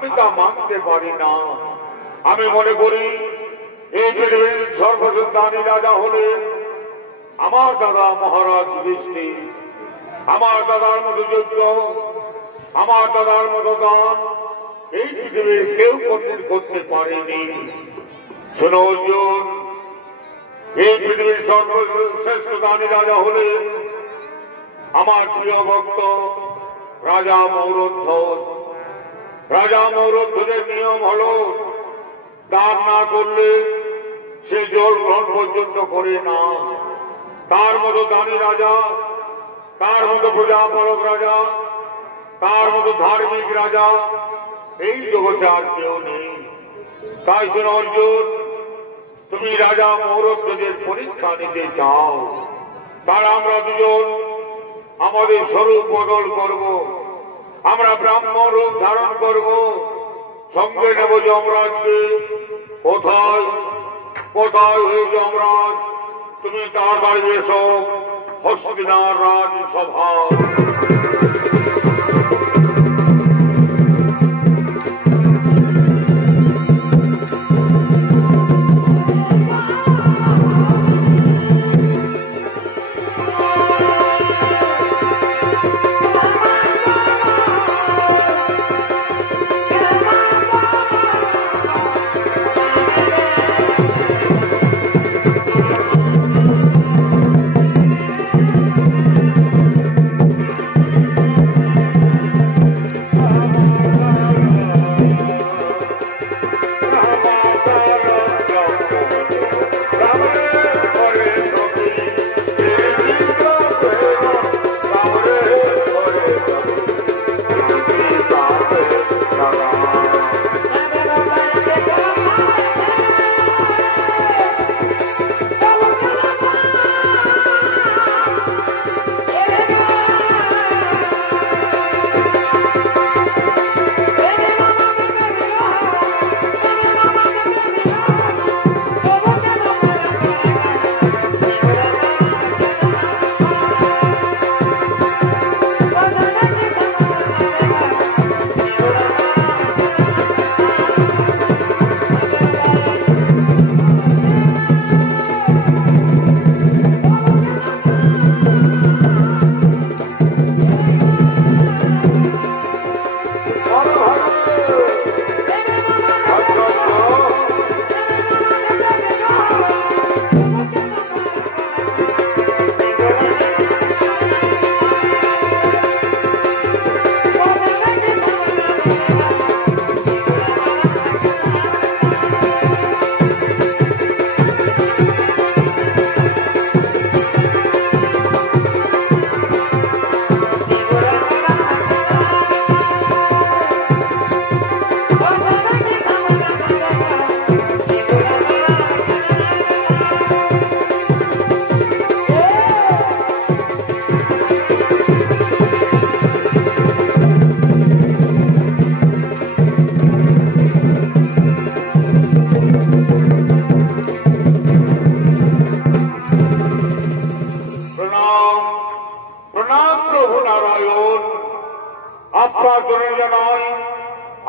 আমি তা মানতে পারি না। আমি মনে করি এই পৃথিবীর সর্বসন্তানী রাজা হলে আমার দাদা মহারাজ যুধিষ্ঠির। আমার দাদার মতো যুদ্ধ, আমার দাদার মতো দান এই পৃথিবীর কেউ করতে পারেনি। শোনো অর্জুন, এই পৃথিবীর সর্বশ্রেষ্ঠ দানী রাজা হলে আমার প্রিয় ভক্ত রাজা মৌরধ্বজ। রাজা মৌরধ্বজের নিয়ম হল দান না করলে সে জল গ্রহণ পর্যন্ত করে না। তার মতো দানী রাজা, তার মতো প্রজাপালক রাজা, তার মতো ধার্মিক রাজা এই জগতে আর কেউ নেই। তাই শোনো অর্জুন, তুমি রাজা মৌরধ্বজের পরীক্ষা নিতে চাও, তার আমরা দুজন আমাদের স্বরূপ বদল করব। আমরা ব্রাহ্মণ রূপ ধারণ করব, সঙ্গে নেব যমরাজকে। কোথায় কোথায় হয়ে যমরাজ, তুমি তাড়াতাড়ি এসো হস্তিনার রাজসভা।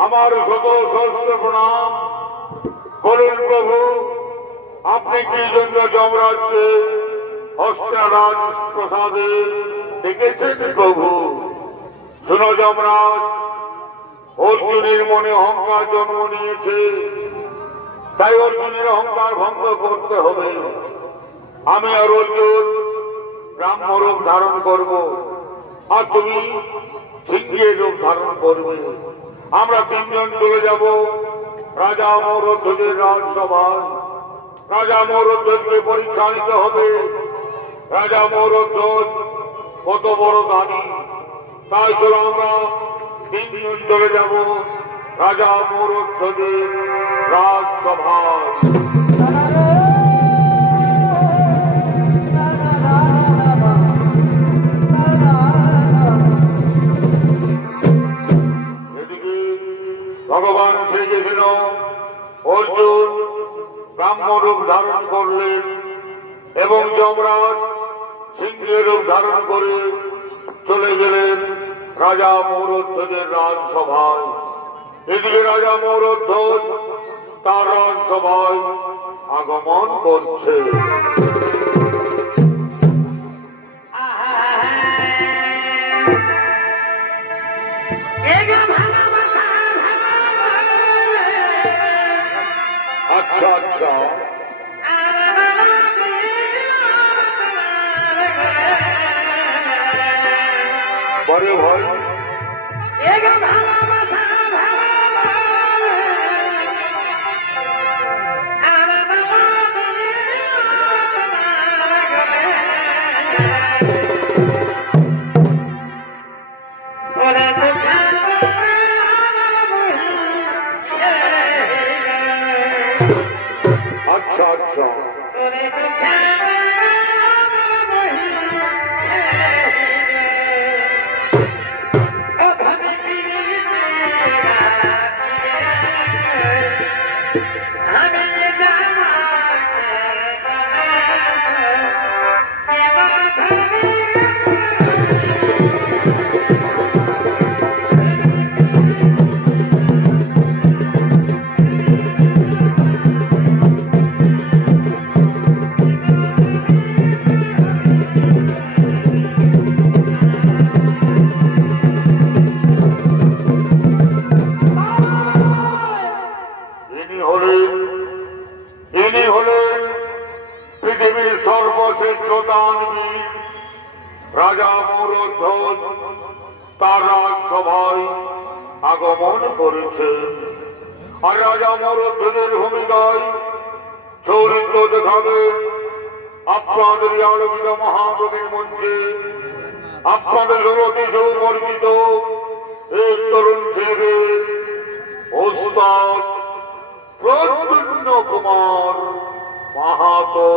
আমার শত সহস্র প্রণাম। বলুন প্রভু, আপনি কি জন্য যমরাজকে হস্তিনারাজ প্রসাদে ডেকেছেন? প্রভু শুনো যমরাজ, অর্জুনের মনে অহংকার জন্ম নিয়েছে, তাই অর্জুনের অহংকার ভঙ্গ করতে হবে। আমি আর অর্জুন ব্রাহ্মরূপ ধারণ করব, আর তুমি সিংহের রূপ ধারণ করবে। আমরা তিনজন চলে যাব রাজা মৌরধ্বজের রাজসভায়। রাজা মৌরধ্বজকে পরীক্ষা নিতে হবে, রাজা মৌরধ্বজ কত বড় দানি। তাই চলো আমরা তিনজন চলে যাব রাজা মৌরধ্বজের রাজসভায়। ভগবান শ্রীকৃষ্ণ অর্জুন ব্রাহ্মরূপ ধারণ করলেন এবং যমরাজ সিংহের রূপ ধারণ করে চলে গেলেন রাজা মৌরধ্বজের রাজসভায়। এদিকে রাজা মৌরধ্বজ তার রাজসভায় আগমন করছে। আচ্ছা আচ্ছা, বড় ভাই আচ্ছা আচ্ছা, ইনি হলেন পৃথিবীর সর্বশ্রেষ্ঠ দানবীর রাজা মৌরধ্বজ তার রাজসভায় আগমন করেছে। আর রাজা মৌরধ্বজের ভূমিকায় চরিত্র দেখাবে আপনাদের আলোকিত মহাপ্রভীর মঞ্চে আপনাদের অতি সুপরিচিত এক তরুণ ছেলে ওস্তাদ প্রদ্যুম্ন কুমার মাহাতো।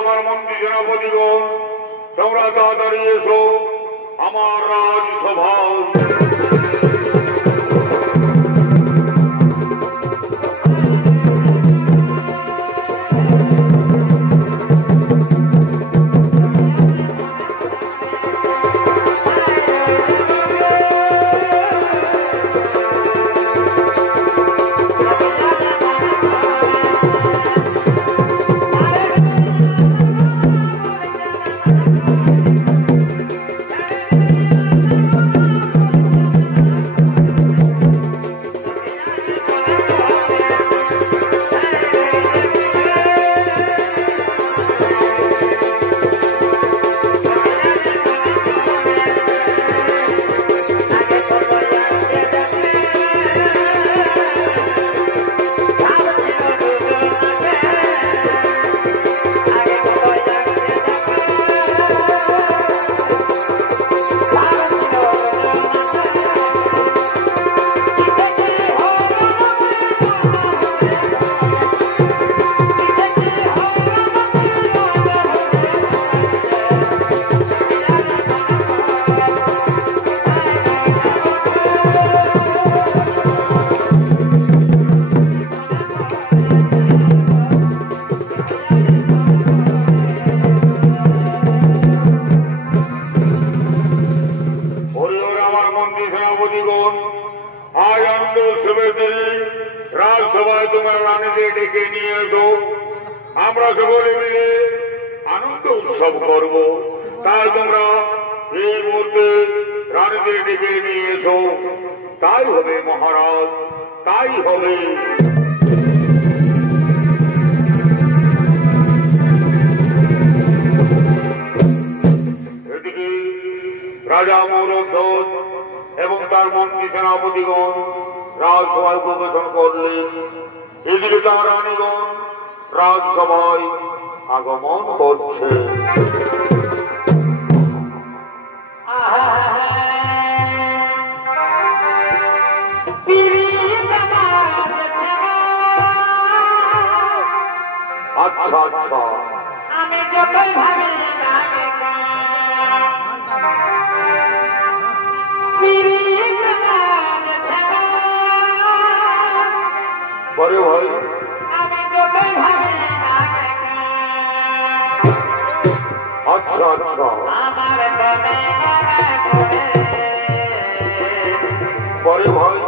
আমার মন্ত্রী সেনাপতিগণ, তোমরা তাড়াতাড়ি এসো আমার রাজসভায়। রাজসভায় তোমার রানীকে ডেকে নিয়ে এসো, আমরা সকলে মিলে আনন্দ উৎসব করব। তাই তোমরা এই মুহূর্তে রানীকে ডেকে নিয়ে এসো। তাই হবে মহারাজ, তাই হবে। এদিকে রাজা মৌরধ্বজ এবং তার মন্ত্রী সেনাপতিগণ রাজসভায় উপবেশন করলেন। এদিকে তার রানীগণ রাজসভায় আগমন করছে। আচ্ছা আচ্ছা, আমি যতই ভাবি বড় ভাই, আচ্ছা আচ্ছা, বড় ভাই,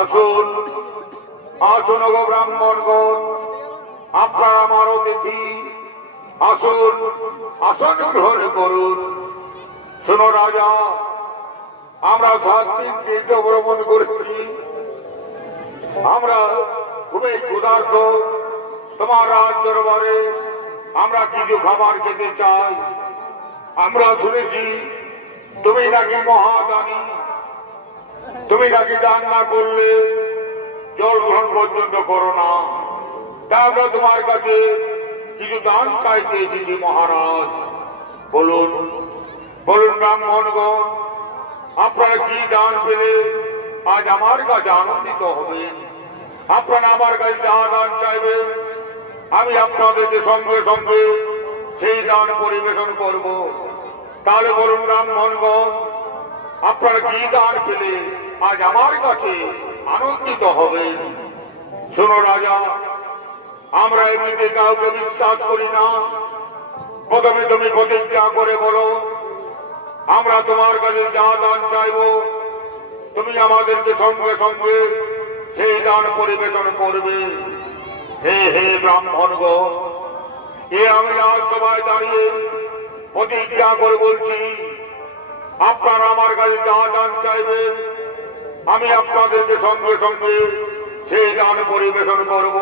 আসুন আসুন গো ব্রাহ্মণগণ, আপনারা আমার অতিথি, আসুন আসন গ্রহণ করুন। শোনো রাজা, আমরা 7 দিন তীর্থ ভ্রমণ করেছি, আমরা খুবই ক্ষুধার্ত। তোমার রাজ দরবারে আমরা কিছু খাবার খেতে চাই। আমরা শুনেছি তুমি নাকি মহাদানী, তুমি নাকি দান না করলে জল গ্রহণ পর্যন্ত করো না। তাই আমরা তোমার কাছে কিছু দান চাইতে এসেছি মহারাজ। বলুন বলুন ব্রাহ্মণগণ, আপনারা কি দান পেলে আজ আমার কাছে আনন্দিত হবেন? আপনারা আমার কাছে যা দান চাইবেন আমি আপনাদেরকে সঙ্গে সঙ্গে সেই দান পরিবেশন করব। তাহলে বলুন ব্রাহ্মণগণ, আপনারা কি দান পেলে আজ আমার কাছে আনন্দিত হবেন? শোনো রাজা, আমরা এমনিতে কাউকে বিশ্বাস করি না। প্রথমে তুমি প্রতিজ্ঞা করে বলো, আমরা তোমার কাছে যা দান চাইব তুমি আমাদেরকে সঙ্গে সঙ্গে সেই দান পরিবেশন করবে। হে হে ব্রাহ্মণগণ, এ আমি আজ সবাই দাঁড়িয়ে প্রতিজ্ঞা করে বলছি, আপনারা আমার কাছে যা দান চাইবেন আমি আপনাদেরকে সঙ্গে সঙ্গে সেই দান পরিবেশন করব।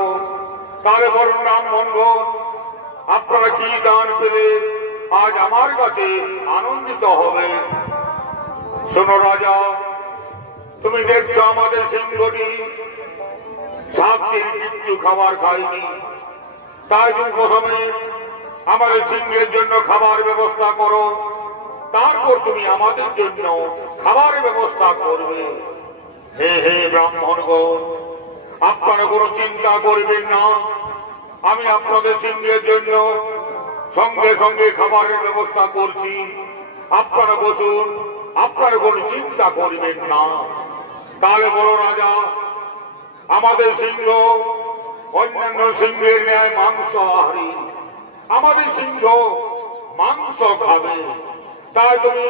তাহলে বলুন রামমোহনগণ, আপনারা কি দান পেলে আজ আমার কাছে আনন্দিত হবে? শোনো রাজা, তুমি দেখছো আমাদের সিংহটি 7 দিন কিছু খাবার খায়নি, তাই তুমি প্রথমে আমাদের সিংহের জন্য খাবার ব্যবস্থা করো, তারপর তুমি আমাদের জন্য খাবারের ব্যবস্থা করবে। হে হে ব্রাহ্মণগণ, আপনারা কোনো চিন্তা করবেন না, আমি আপনাদের সিংহের জন্য সঙ্গে সঙ্গে খাবারের ব্যবস্থা করছি। আপনারা বসুন, আপনারা কোনো চিন্তা করবেন না। তাহলে বলো রাজা, আমাদের সিংহ অন্যান্য সিংহের ন্যায় মাংস আহারী, আমাদের সিংহ মাংস খাবে, তাই তুমি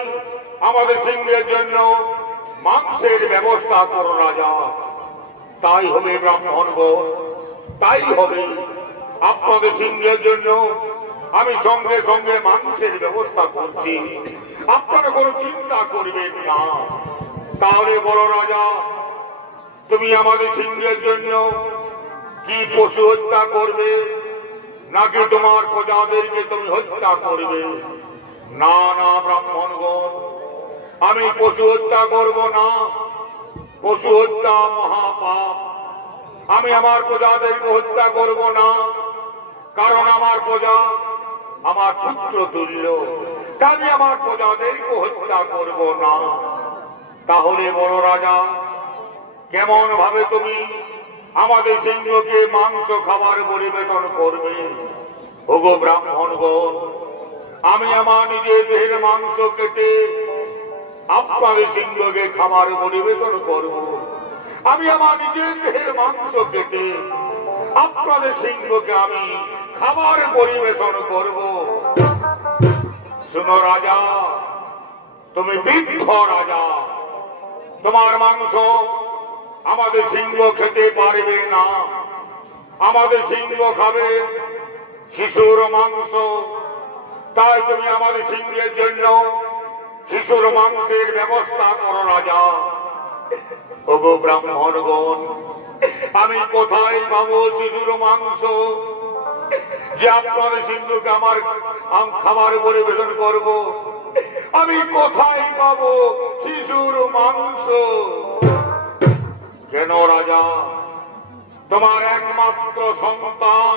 আমাদের সিংহের জন্য মাংসের ব্যবস্থা করো রাজা। তাই হবে ব্রাহ্মণগণ, তাই হবে। আপনাদের সিংহের জন্য আমি সঙ্গে সঙ্গে মাংসের ব্যবস্থা করছি, আপনারা কোনো চিন্তা করবেন না। তাহলে বলো রাজা, তুমি আমাদের সিংহের জন্য কি পশু হত্যা করবে, নাকি তোমার প্রজাদেরকে তুমি হত্যা করবে? না না ব্রাহ্মণগণ, আমি পশু হত্যা করব না, পশু হত্যা মহাপাপ। আমি আমার প্রজাদেরকে হত্যা করব না, কারণ আমার প্রজা আমার পুত্র তুল্য, আমি আমার প্রজাদেরকে হত্যা করব না। তাহলে বড় রাজা, কেমন ভাবে তুমি আমাদের সিংহকে মাংস খাবার পরিবেশন করবে? ওগো ব্রাহ্মণগণ, আমি আমার নিজের দেহের মাংস কেটে আপনাদের সিংহকে খাবার পরিবেশন করব। আমি আমার নিজের দেহের মাংস কেটে আপনাদের সিংহকে আমি খাবার পরিবেশন করব। শুনো রাজা, তুমি বৃদ্ধ রাজা, তোমার মাংস আমাদের সিংহ খেতে পারবে না। আমাদের সিংহ খাবে শিশুর মাংস, তাই তুমি আমাদের সিংহের জন্য শিশুর মাংসের ব্যবস্থা করো রাজা। ওগো ব্রাহ্মণগণ, আমি কোথায় পাবো শিশুর মাংস যে আপনাদের সিংহকে আমার খাবার পরিবেশন করব? আমি কোথায় পাবো শিশুর মাংস? কেন রাজা, তোমার একমাত্র সন্তান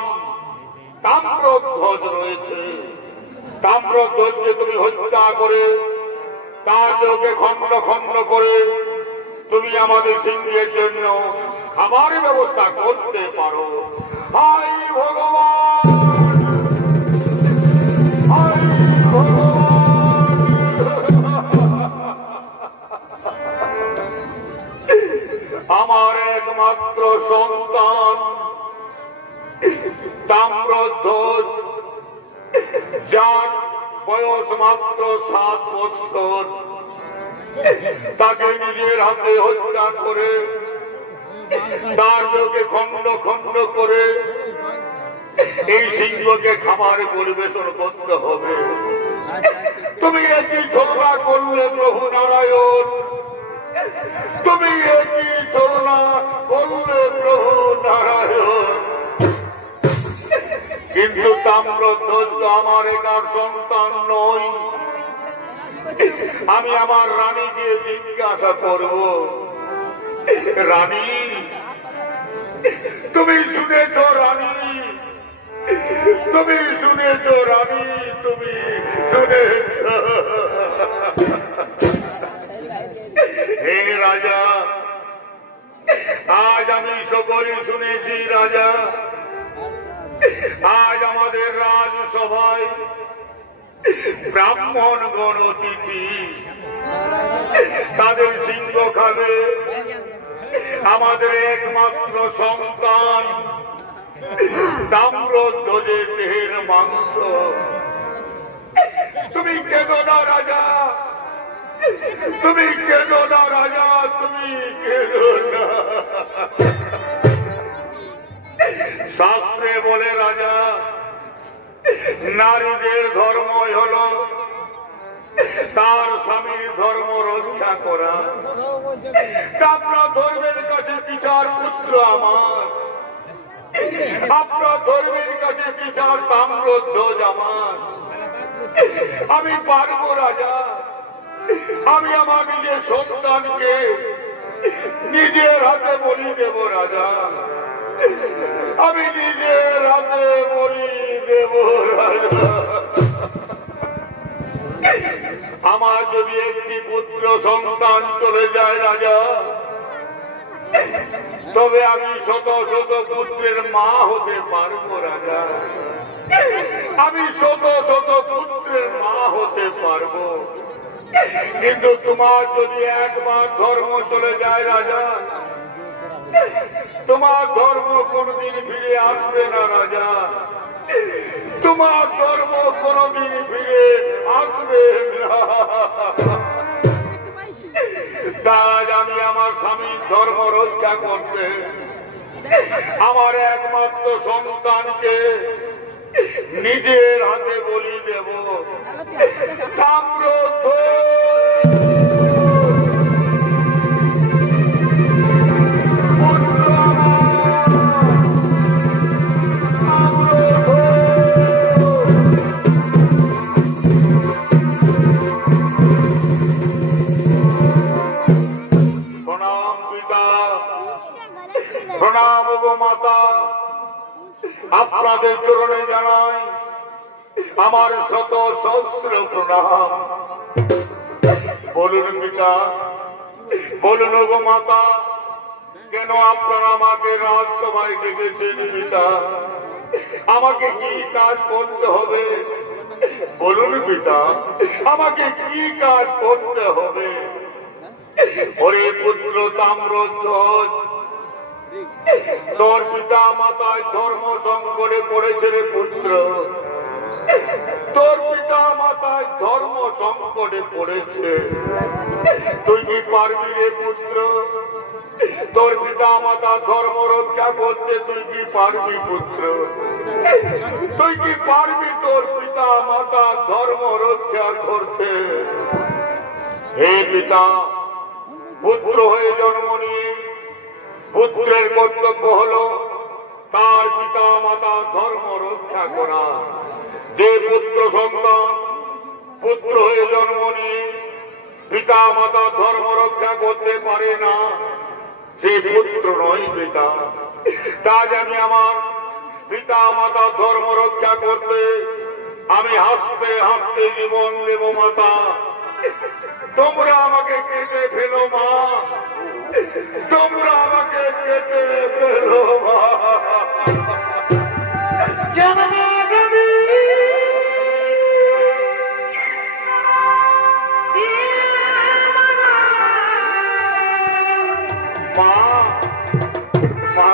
তাম্রধ্বজ রয়েছে, তাম্রধ্বজকে তুমি হত্যা করে তার দেহকে খণ্ড খণ্ড করে তুমি আমাদের সিংহের জন্য খাবার ব্যবস্থা করতে পারো। হাই ভগবান, হাই ভগবান, আমার একমাত্র সন্তান তাম্রধ্বজ, যার বয়স মাত্র 7 বছর, তাকে নিজের হাতে হত্যা করে তার দেহকে খণ্ড খণ্ড করে এই সিংহকে খাবার পরিবেশন করতে হবে। তুমি একই ছোড়া করলে প্রভু নারায়ণ, তুমি একই ছোড়া করলে প্রভু নারায়ণ। কিন্তু তাম্রধ্বজ আমার একার সন্তান নয়। আমি আমার রানীকে জিজ্ঞাসা করব, রানী তুমি শুনেছ? রানী তুমি শুনেছ? রানী তুমি শুনেছ? হে রাজা, আজ আমি সকলে শুনেছি রাজা, আজ আমাদের রাজসভায় ব্রাহ্মণগণ অতিথি, তাদের সিংহ খাবে আমাদের একমাত্র সন্তান তাম্রধ্বজের দেহের মাংস। তুমি কেঁদো না রাজা, তুমি কেঁদো না রাজা, তুমি কেঁদো না। শাস্ত্রে বলে রাজা, নারীদের ধর্মই হল তার স্বামীর ধর্ম রক্ষা করা। আপনার ধর্মের কাছে বিচার পুত্র আমার, আপনার ধর্মের কাছে বিচার তাম্রধ্বজ আমার। আমি পারবো রাজা, আমি আমার নিজের সন্তানকে নিজের হাতে বলি দেব রাজা, আমি নিজের হাতে বলি দেব রাজা। আমার যদি একটি পুত্র সন্তান চলে যায় রাজা, তবে আমি শত শত পুত্রের মা হতে পারবো রাজা, আমি শত শত পুত্রের মা হতে পারবো। কিন্তু তোমার যদি একবার ধর্ম চলে যায় রাজা, তোমার ধর্ম কোনদিন ফিরে আসবে না রাজা, তোমার ধর্ম কোনদিন ফিরে আসবে না। তাই আমি আমার স্বামীর ধর্ম রক্ষা করতে আমার একমাত্র সন্তানকে নিজের হাতে বলি দেব। প্রণাম গো মাতা, আপনাদের চরণে জানাই আমার শত সহস্র প্রণাম। বলুন পিতা, বলুন গো মাতা, কেন আপনারা আমাকে রাজসভায় ডেকেছেন পিতা? আমাকে কি কাজ করতে হবে বলুন পিতা, আমাকে কি কাজ করতে হবে? ওরে পুত্র তাম্রধ্বজ, তোর পিতা মাতায় ধর্ম সংকটে পড়েছে রে পুত্র, তোর পিতা মাতায় ধর্ম সংকটে পড়েছে। তুই কি পারবি রে পুত্র? তোর পিতা মাতা ধর্ম রক্ষা করতে তুই কি পারবি পুত্র? তুই কি পারবি তোর পিতা মাতা ধর্ম রক্ষা করতে? হে পিতা, পুত্র হয়ে জন্ম নিয়ে পুত্রের কর্তব্য হলো তার পিতা মাতা ধর্ম রক্ষা করা। যে পুত্র সন্তান পুত্র হয়ে জন্ম নিয়ে পিতা মাতা ধর্ম রক্ষা করতে পারে না, সে পুত্র নয় পিতা। তাই আমি আমার পিতা মাতা ধর্ম রক্ষা করতে আমি হাসতে হাসতে জীবন দেব মাতা। তোমরা আমাকে কেটে ফেলো মা, তোমরা আমাকে কেটে ফেলো মা। মা, মা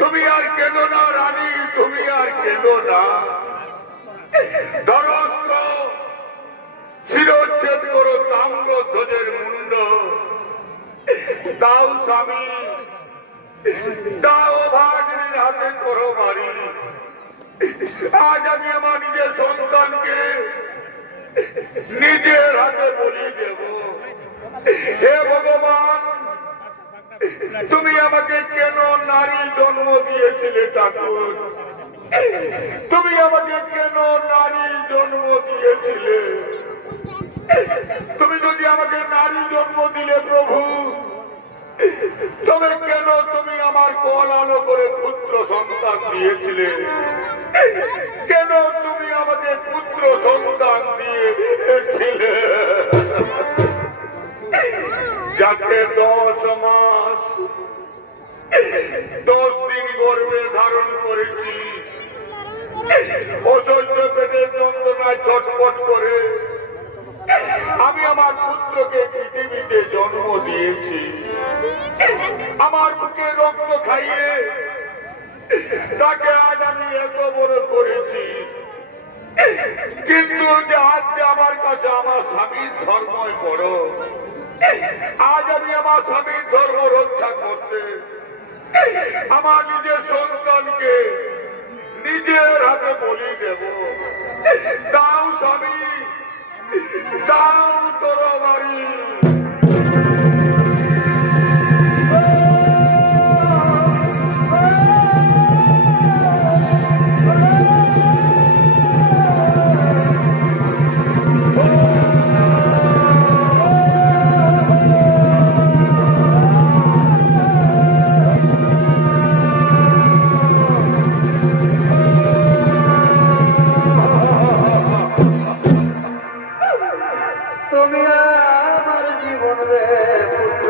তুমি আর কেঁদো না রানী, তুমি আর কেঁদো না। দরস্ত শিরোচ্ছেদ করো তাম্র ধ্বজের মুন্ড, তাও স্বামী, তাও ভাগ্নির হাতে করো মারি। আজ আমি আমার নিজের সন্তানকে নিজের হাতে বলি দেব। হে ভগবান, তুমি আমাকে কেন নারী জন্ম দিয়েছিলে ঠাকুর? তুমি আমাকে কেন নারী জন্ম দিয়েছিলে? তুমি যদি আমাকে নারী জন্ম দিলে প্রভু, তবে কেন তুমি আমার কলানো করে পুত্র সন্তান দিয়েছিলে? কেন তুমি আমাকে পুত্র সন্তান দিয়েছিলে? যাকে 10 মাস 10 দিন গর্ভে ধারণ করেছি, অসহ্য পেটের যন্ত্রণায় ছটফট করে আমি আমার পুত্রকে পৃথিবীতে জন্ম দিয়েছি। আমার বুকে রক্ত খাইয়ে তাকে আজ আমি এত বড় করেছি। কিন্তু আজ যে আমার কাছে আমার স্বামীর ধর্মই বড়। আজ আমি আমার স্বামীর ধর্ম রক্ষা করতে আমার নিজের সন্তানকে নিজের হাতে বলি দেব। তাও স্বামী, তাও তোর বাড়ি। তুমি আমার জীবন রে পুত্র,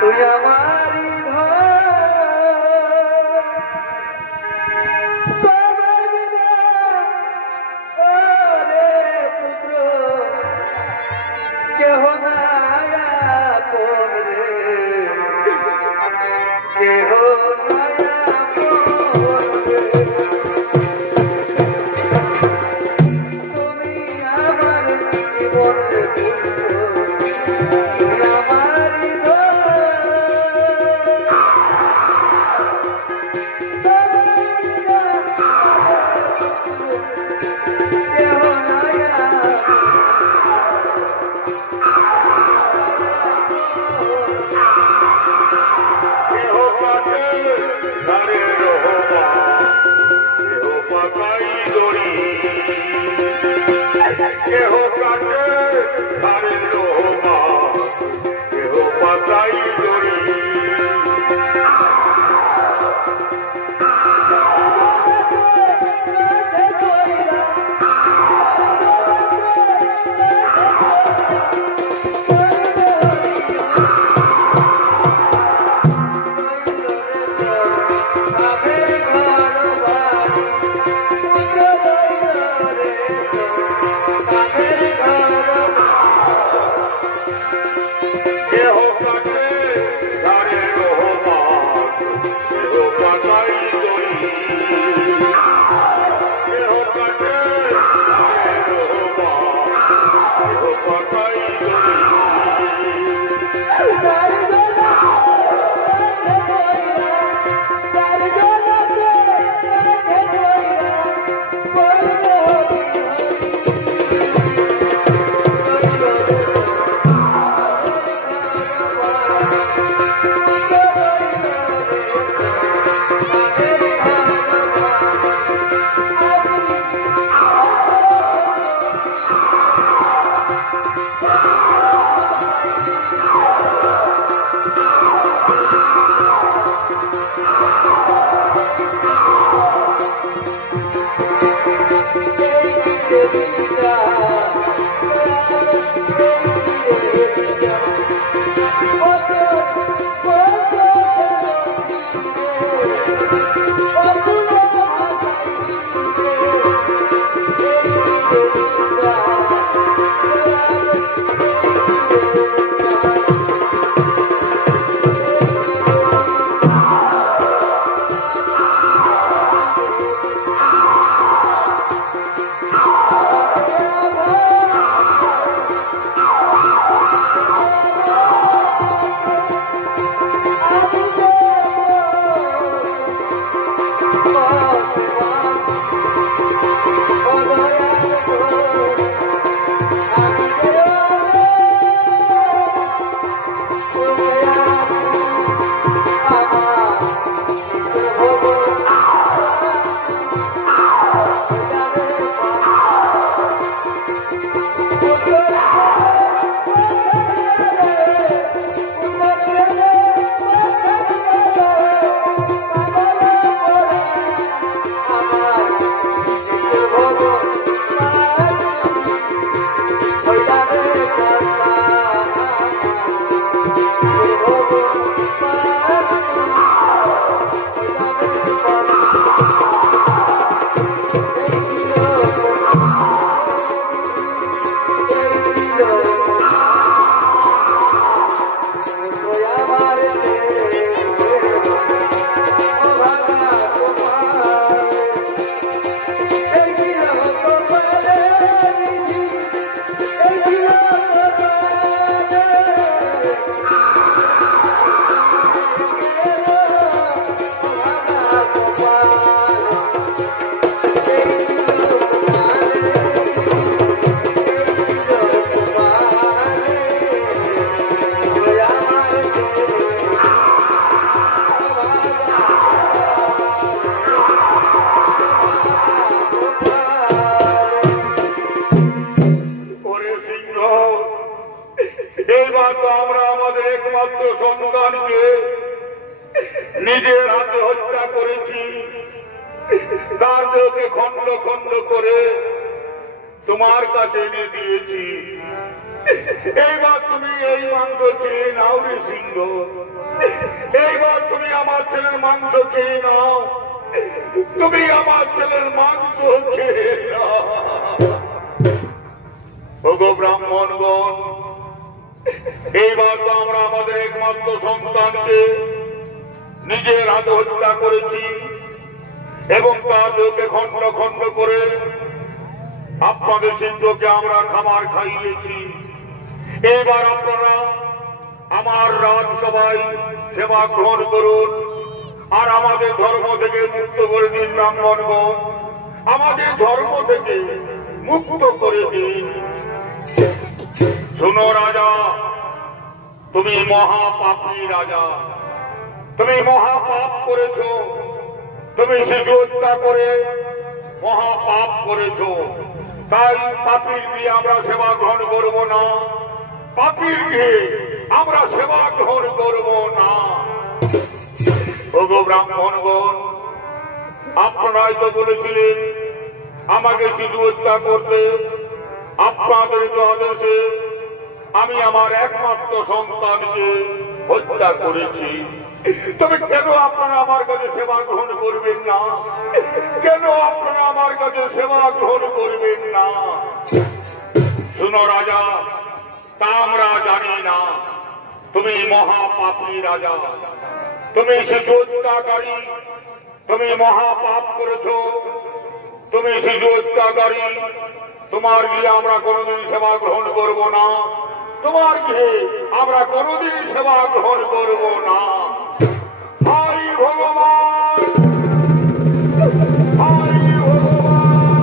তুই আমারই রে পুত্র, কেহ নায়া কোন রে, কেহ নায়া কোন রে। তুমি আমার জীবন রে পুত্র, তুই আমারই ধন। নিজের হাতে হত্যা করেছি, তার দেহকে খণ্ড খণ্ড করে তোমার কাছে এনে দিয়েছি। এইবার তুমি এই মাংস খেয়ে নাও রে সিংহ, এইবার তুমি আমার ছেলের মাংস খেয়ে নাও, তুমি আমার ছেলের মাংস খেয়ে নাও। ওগো ব্রাহ্মণগণ, এইবার তো আমরা আমাদের একমাত্র সন্তানকে নিজের হাতে হত্যা করেছি এবং তার দেহকে খণ্ড খণ্ড করে আপনাদের সিংহকে আমরা খাবার খাইয়েছি। এবার আপনারা আমার রাজসভায় সেবা গ্রহণ করুন আর আমাদের ধর্ম থেকে মুক্ত করে দিন। ব্রাহ্মণগণ, আমাদের ধর্ম থেকে মুক্ত করে দিন। শুনো রাজা, তুমি মহাপাপী রাজা, তুমি মহাপাপ করেছ, তুমি শিশু হত্যা করে মহাপাপ করেছ। তাই পাপীর দিয়ে আমরা সেবা গ্রহণ করব না, পাপীর দিয়ে আমরা সেবা গ্রহণ করব না। ওগো ব্রাহ্মণগণ, আপনারাই তো বলেছিলেন আমাকে শিশু হত্যা করতে, আপনাদের আদেশে আমি আমার একমাত্র সন্তানকে হত্যা করেছি। তবে কেন আপনারা আমার কাছে সেবা গ্রহণ করবেন না? কেন আপনারা আমার কাছে সেবা গ্রহণ করবেন না? শুনো রাজা, তা আমরা জানি না, তুমি মহাপাপী রাজা, তুমি শিশু হত্যাকারী, তুমি মহাপাপ করেছ, তুমি শিশু হত্যাকারী। তোমার গৃহে আমরা কোনোদিন সেবা গ্রহণ করব না, তোমার গৃহে আমরা কোনোদিন সেবা গ্রহণ করব না। হরি ভগবান, হরি ভগবান।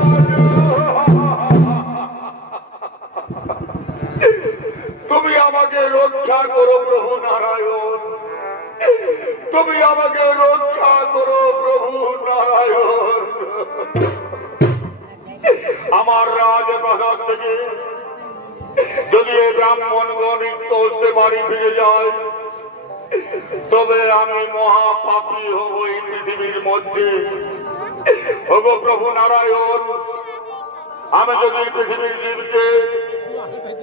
তুমি আমাকে রক্ষা করো প্রভু নারায়ণ, তুমি আমাকে রক্ষা করো প্রভু নারায়ণ। আমার রাজপ্রাসাদ থেকে যদি এই ব্রাহ্মণগণ রিক্ত হতে বাড়ি ফিরে যায়, তবে আমি মহাপাপী হব এই পৃথিবীর মধ্যে। ওগো প্রভু নারায়ণ, আমি যদি পৃথিবীর জীবকে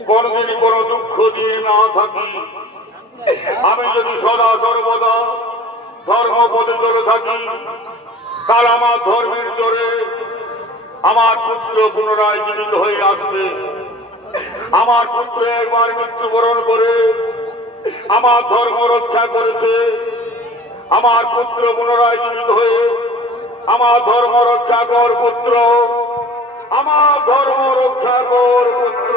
কোনদিন কোনো দুঃখ দিয়ে না থাকি, আমি যদি সদা সর্বদা ধর্ম পথে চলে থাকি, তাহলে আমার ধর্মের জোরে আমার পুত্র পুনরায় জীবিত হয়ে আসবে। আমার পুত্র একবার মৃত্যুবরণ করে আমার ধর্ম রক্ষা করেছে, আমার পুত্র পুনরায় জীবিত হয়ে আমার ধর্ম রক্ষা কর পুত্র, আমার ধর্ম রক্ষা কর পুত্র।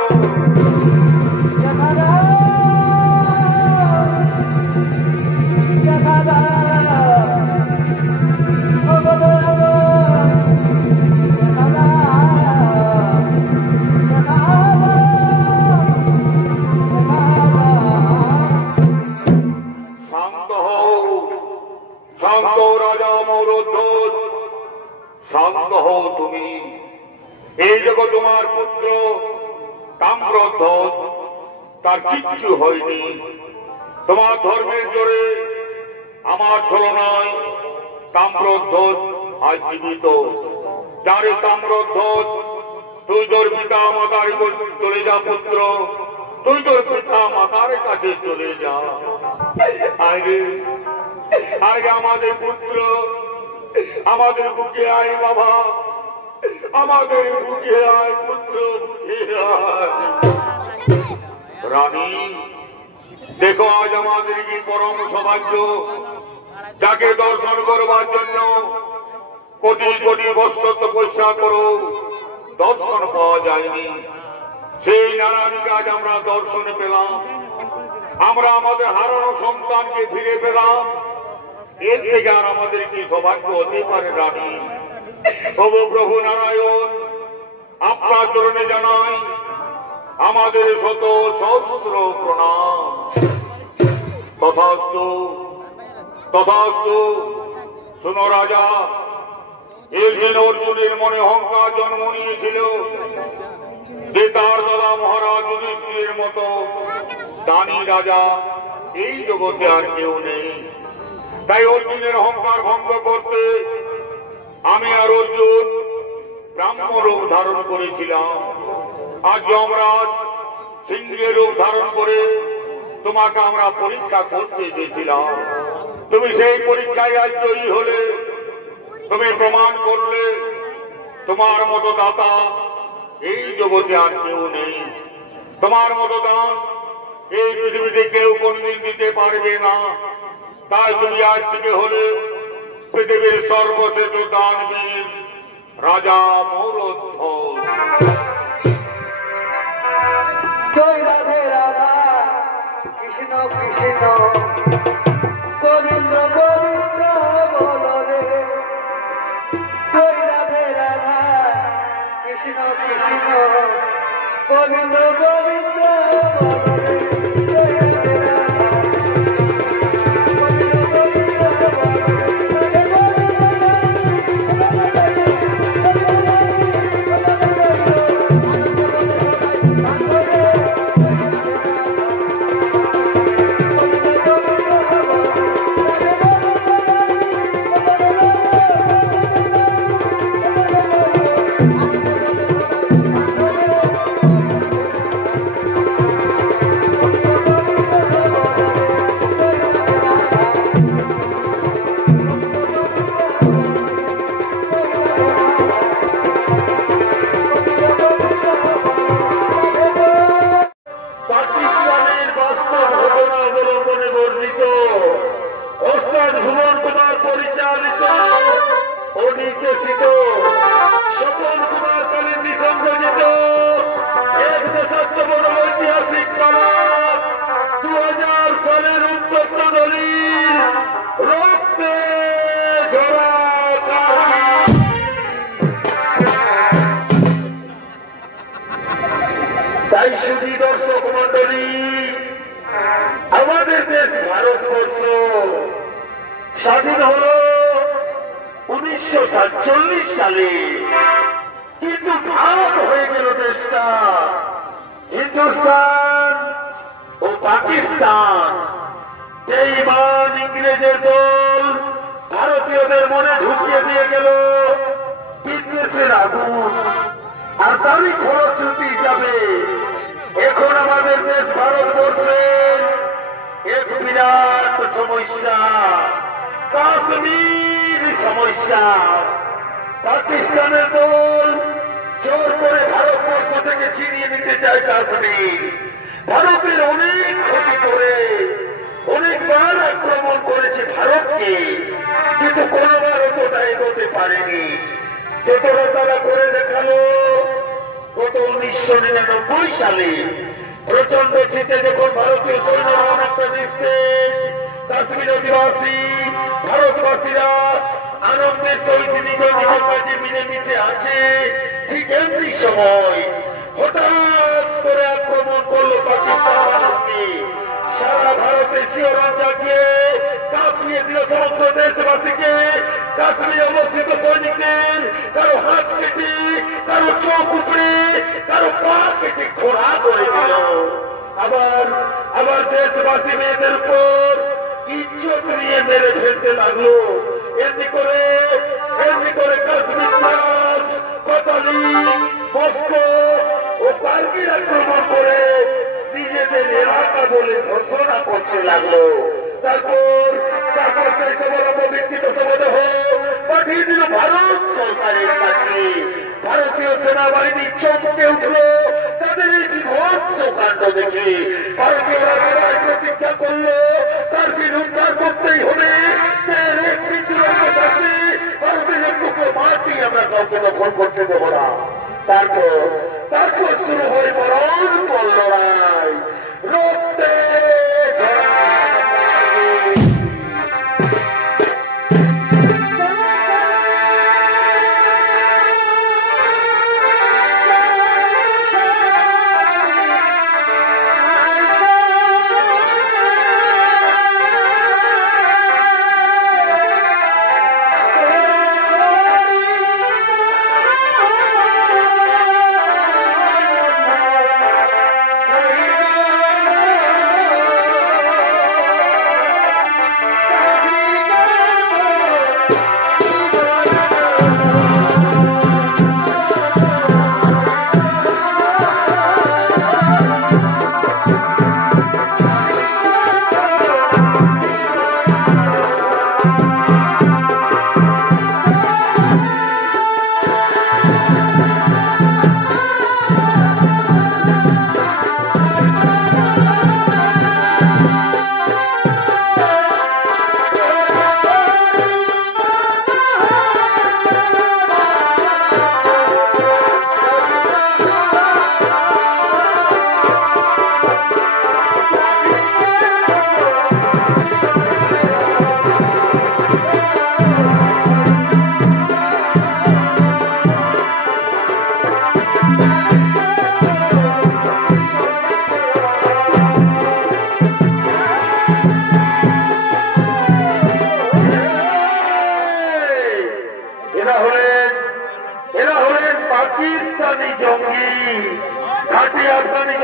শান্ত রাজা মৌরোদ্ধত, শান্ত হও তুমি। এই দেখো তোমার পুত্র তাম্রধ্বজ, তার কিচ্ছু হয়নি। তোমার ধর্মের জোরে আমার ছলনায় তাম্রধ্বজ আজ জীবিত। যারে তাম্রধ্বজ, তুই তোর পিতা মাতার চলে যা পুত্র, তুই তোর পিতা মাতার কাছে চলে যা। আরে আগে আমাদের পুত্র আমাদের বুকে আয় বাবা, আমাদের বুকে আয় পুত্র, বুকে আয়। রানী দেখো, আজ আমাদের কি পরম সৌভাগ্য, যাকে দর্শন করবার জন্য কোটি কোটি বছর তপস্যা করো, দর্শন পাওয়া যায়নি। সেই নারায়ণকে আজ আমরা দর্শনে পেলাম, আমরা আমাদের হারানো সন্তানকে ফিরে পেলাম। এর থেকে আর আমাদের কি সৌভাগ্য হতে পারে রানী? প্রভু প্রভু নারায়ণ, আপনার চরণে জানাই আমাদের শত সহস্র প্রণাম। তথাস্তু তথাস্তু। শুনো রাজা, একদিন অর্জুনের মনে অহংকার জন্ম নিয়েছিল যে তার দাদা মহারাজ যুধিষ্ঠিরের মতো দানী রাজা এই জগতে আর কেউ নেই। তাই অর্জুনের অহংকার ভঙ্গ করতে আমি আর অর্জুন ব্রাহ্ম রূপ ধারণ করেছিলাম। আজ যমরাজ সিংহের রূপ ধারণ করে তোমাকে আমরা পরীক্ষা করতে গেছিলাম। তুমি সেই পরীক্ষায় আজ জয়ী হলে, তুমি প্রমাণ করলে তোমার মতো দাতা এই জগতে আর কেউ নেই। তোমার মতো দান এই পৃথিবীতে কেউ কোনদিন দিতে পারবে না। তাই তুমি আজ থেকে হলে পৃথিবীর সর্বশ্রেষ্ঠ দানবীর রাজা মৌরধ্বজ। জয় রাধে রাধা কৃষ্ণ কৃষ্ণ গোবিন্দ গোবিন্দ বল রে। জয় রাধে রাধা কৃষ্ণ কৃষ্ণ গোবিন্দ গোবিন্দ বল রে। জয় রাধে রাধা গোবিন্দ গোবিন্দ পাকিস্তানের বাস্তব ঘটনা অবলম্বনে বর্ণিত ওস্তাদ ভুবন কুমার পরিচালিত ও নির্দেশিত স্বপন কুমার কালিন্দী সংযোজিত এক দেশাত্মবোধ ঐতিহাসিক পালা 2000 সালের উদ্যোক্তা দলিল রক্তে ঝরা কাহিনী। তাই শুধু দর্শক মন্ডলী, আমাদের দেশ ভারতবর্ষ স্বাধীন হল 1947 সালে, কিন্তু ভাগ হয়ে গেল দেশটা। হিন্দুস্তান ও পাকিস্তান বেঈমান ইংরেজের দল ভারতীয়দের মনে ঢুকিয়ে দিয়ে গেল বিদ্বেষের আগুন। আর তারই ফলশ্রুতি হিসাবে এখন আমাদের দেশ ভারতবর্ষের এক বিরাট সমস্যা, কাশ্মীর সমস্যা। পাকিস্তানের দল জোর করে ভারতবর্ষ থেকে ছিনিয়ে নিতে চায় কাশ্মীর। ভারতের অনেক ক্ষতি করে অনেকবার আক্রমণ করেছে ভারতকে, কিন্তু কোনোবার অতটা এগোতে পারেনি। যতটা তারা করে দেখালো গত 1999 সালে প্রচন্ড শীতে যখন ভারতীয় সৈন্যরা অনেকটা নিস্তেজ, কাশ্মীর অধিবাসী ভারতবাসীরা আনন্দের সহিত নিজ নিজ কাজে মিলেমিশে আছে, ঠিক এমনি সময় হঠাৎ করে আক্রমণ করলো পাকিস্তান ভারতকে। সারা ভারতে শিহরণ জাগিয়ে কাঁপিয়ে দিল সমস্ত দেশবাসীকে। কাশ্মীরে অবস্থিত সৈনিকদের কারো হাত কেটে, কারো চোখ উপড়ে, কারো পা কেটে খোঁড়া করে দিল। আবার দেশবাসী মেয়েদের উপর ইজ্জত নিয়ে মেরে ফেলতে লাগলো। এমনি করে কাশ্মীর দাস, কতালি, মস্কো ও কার্গিল আক্রমণ করে নিজেদের এলাকা বলে ঘোষণা করতে লাগলো। তারপর সেই সবল অপবিকৃত শবদেহ পাঠিয়ে দিল ভারত সরকারের কাছে। ভারতীয় সেনাবাহিনী চমকে উঠল তাদের এই বিভৎস কাণ্ড দেখে। ভারতীয়রা সবাই প্রতিজ্ঞা করল কাশ্মীর উদ্ধার করতেই হবে, এক বিদ্রোহ থাকবে, ভারতের একটুকু মাটি আমরা কাউকে দখল করতে দেব না। তারপর শুরু হয় মরণ লড়াই, রক্তে ঝরা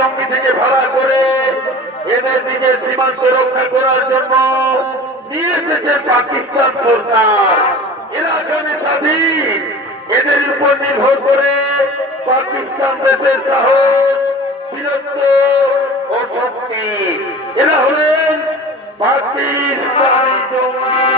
জঙ্গি থেকে ভাড়া করে এদের দিকে সীমান্ত রক্ষা করার জন্য নিয়ে এসেছে পাকিস্তান সরকার। এরা জানে স্বাধীন, এদের উপর নির্ভর করে পাকিস্তান দেশের সাহস, বীরত্ব ও শক্তি। এরা হলেন পাকিস্তানি জঙ্গি।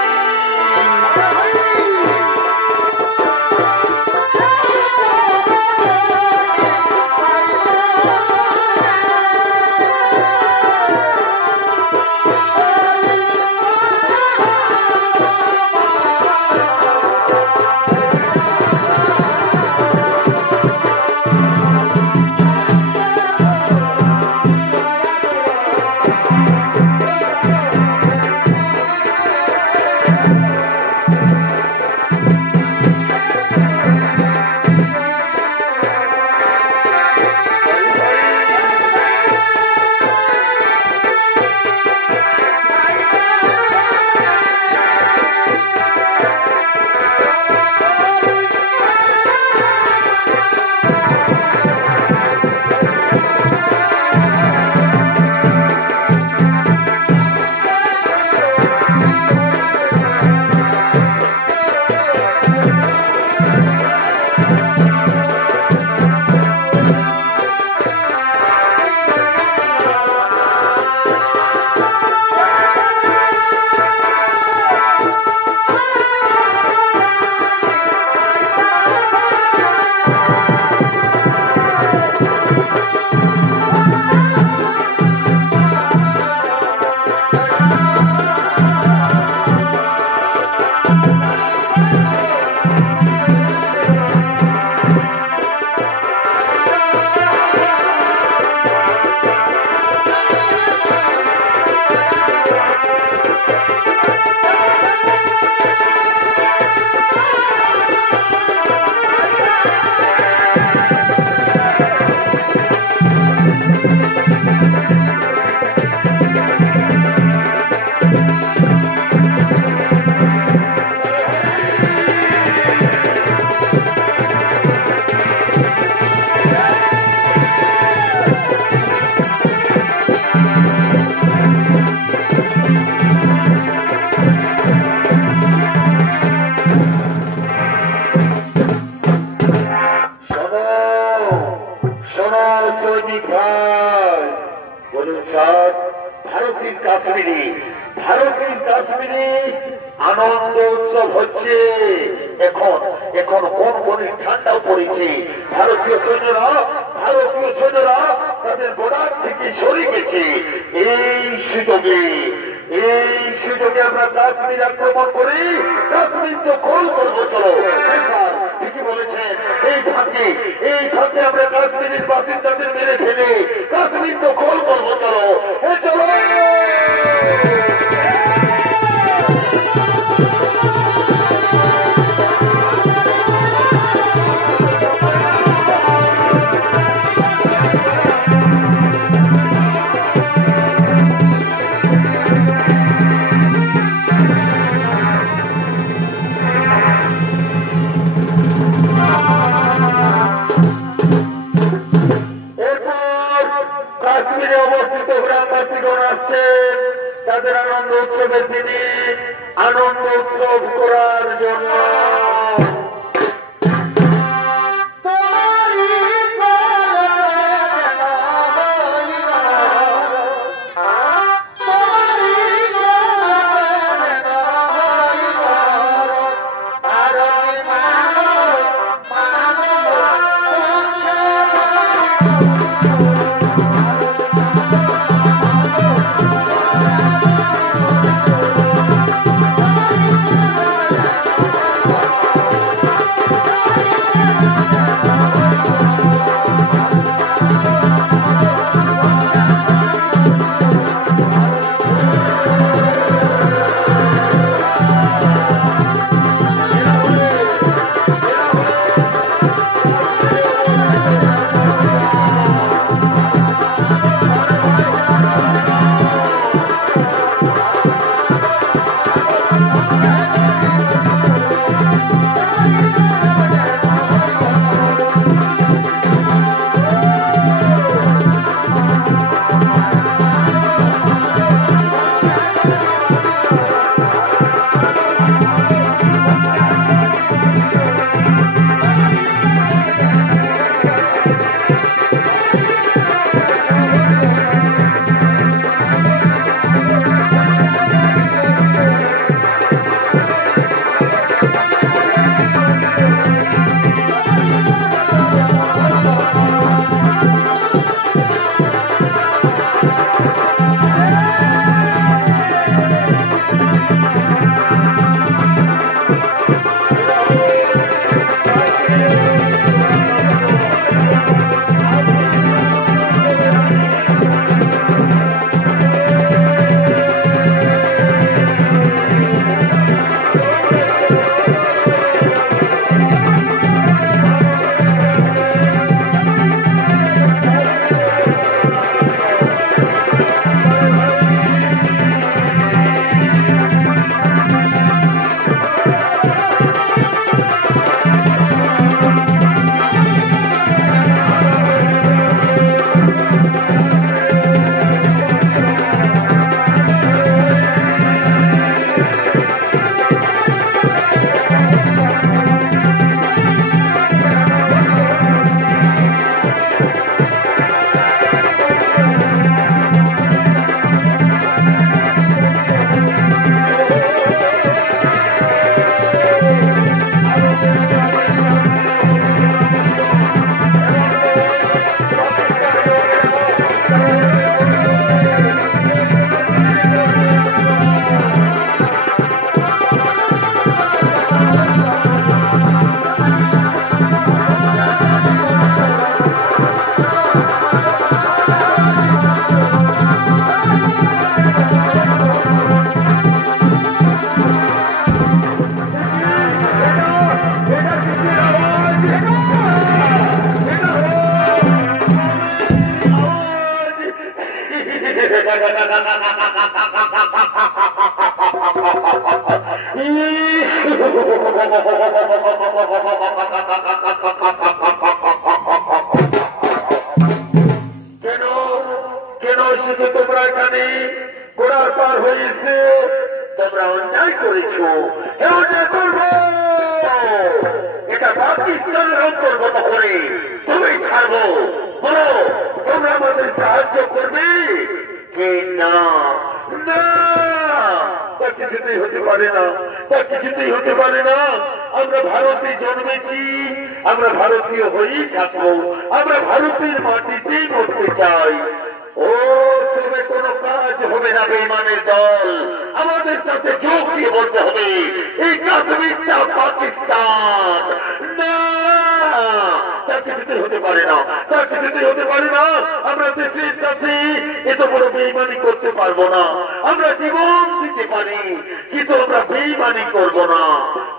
ভারতের কাশ্মীরে আনন্দ উৎসব হচ্ছে। এখন এখন কোন ঠান্ডাও পড়েছে। ভারতীয় সৈন্যরা তাদের বর্ডার থেকে সরে গেছে। এই সুযোগে আমরা কাশ্মীর আক্রমণ করি, কাশ্মীর তো খোল করবো। চলো ঠিকই বলেছেন, এই ফাঁকে আমরা কাশ্মীরের বাসিন্দাদের মেরে ফেলে কাশ্মীর তো খোল করবো। চলো চলো তাদের আনন্দ উৎসবের দিনে আনন্দ উৎসব করার জন্য কেন কেন শুধু তোমরা এখানে গোড়ার পার হয়েছে? তোমরা অন্যায় করেছ, অন্যায় করবো। এটা পাকিস্তানের অন্তর্গত করে তুমি ছাড়বো। বলো, তোমরা আমাদের সাহায্য করবে কি না? না, তা কিছুতেই হতে পারে না, তা কিছুতেই হতে পারে না। আমরা ভারতে জন্মেছি, আমরা ভারতীয় হয়েই থাকবো, আমরা ভারতের মাটিতেই মরতে চাই। ও তবে কোনো কাজ হবে না বেঈমানের দল, আমাদের সাথে যোগ দিয়ে বলতে হবে এই কাশ্মীরটা পাকিস্তান। না, তা কিছুতেই হতে পারে না, তা কিছুতেই হতে পারে না। আমরা দেশের সাথে এত বড় বেঈমানি করতে পারবো না। আমরা জীবন দিতে পারি, কিন্তু আমরা বেঈমানি করবো না।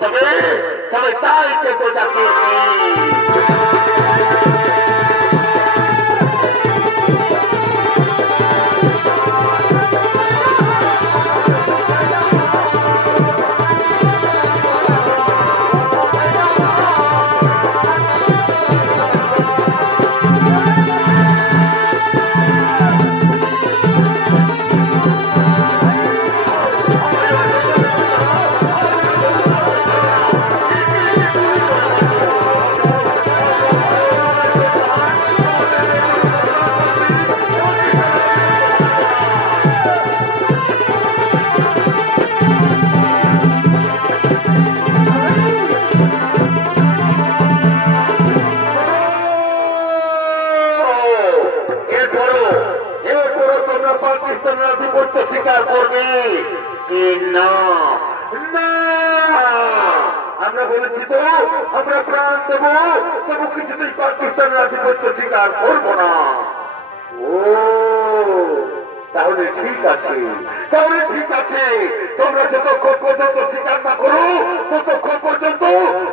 তবে তবে তাই তো যাকে পাকিস্তানের আধিপত্য স্বীকার করবে কি না? না, আমরা বলেছি তো আমরা প্রাণ দেব, তবু কিছুতেই পাকিস্তানের আধিপত্য স্বীকার করবো না। ও তাহলে ঠিক আছে, তাহলে ঠিক আছে। তোমরা যতক্ষণ পর্যন্ত স্বীকার না করো ততক্ষণ পর্যন্ত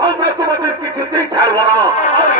আমরা তোমাদের কিছুতেই ছাড়বো না। আমরা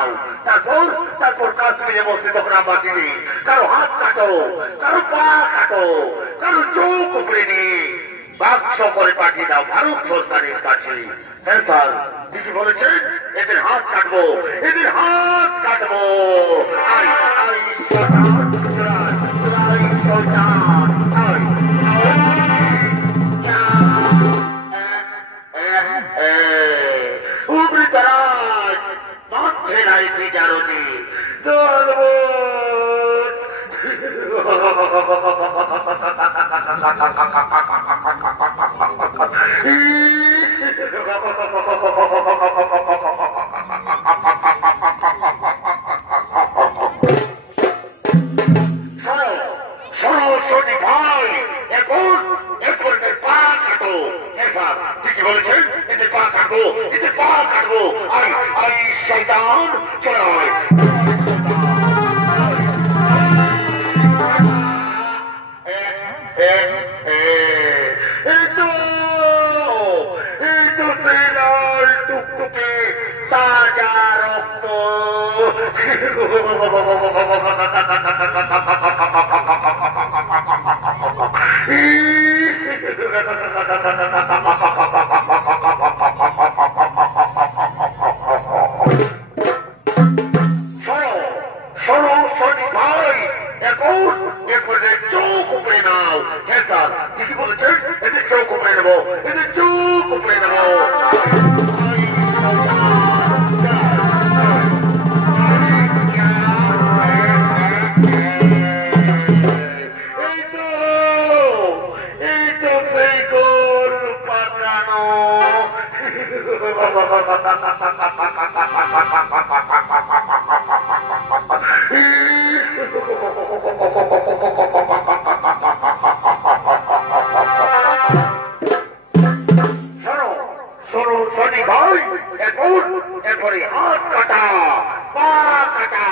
নাও, তারপর তারপর কাশ্মীরে বসে তখন আমবাসিনী কারো হাত কাটো, কারো পা কাটো, কারো চোখ উপরে নিয়ে বাক্স করে পাঠিয়ে দাও ভারত সরকারের কাছে। হ্যাঁ স্যার, দিদি বলেছেন এদের হাত কাটবো, এদের হাত কাটবো। আই আই শয়তান, আই শয়তান, আই উবৃতরাজ মাঠে রাইতে জারতি বলেছেন এদের পা কাটবো, এদের পা কাটবো। আই আই শয়তান চড়াই টুকটুকে তাজা রক্ত। চোখ উপরে নাও। হ্যাঁ স্যার, কি বলেছেন এদের চোখ উপরে নেবো, এদের চোখ উপরে নেবো। এরপরে হাত কাটা, পা কাটা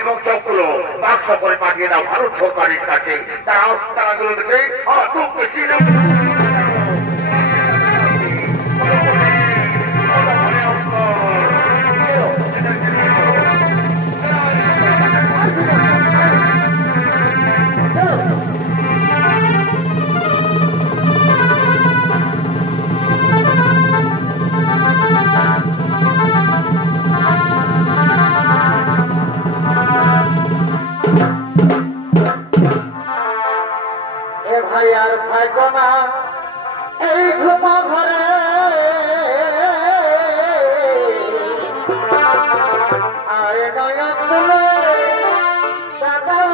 এবং চক্রগুলো বাক্স করে পাঠিয়ে দাও ভারত সরকারের কাছে। তারা গুলো দেখে খুব বেশি ভাই আর থাকো না এই ঘুমা ঘরে, আর নয়ন তুলে সকাল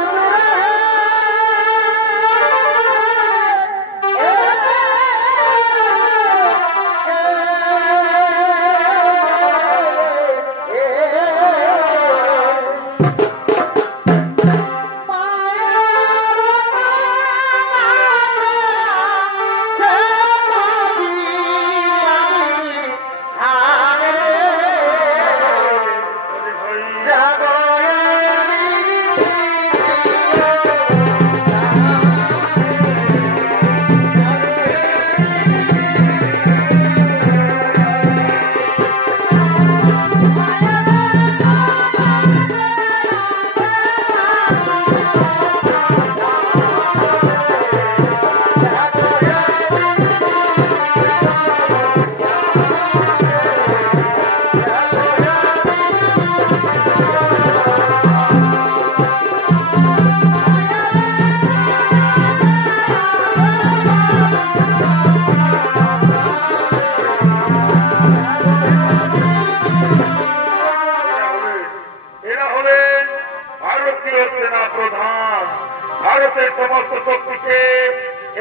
ভারতের সমস্ত শক্তিকে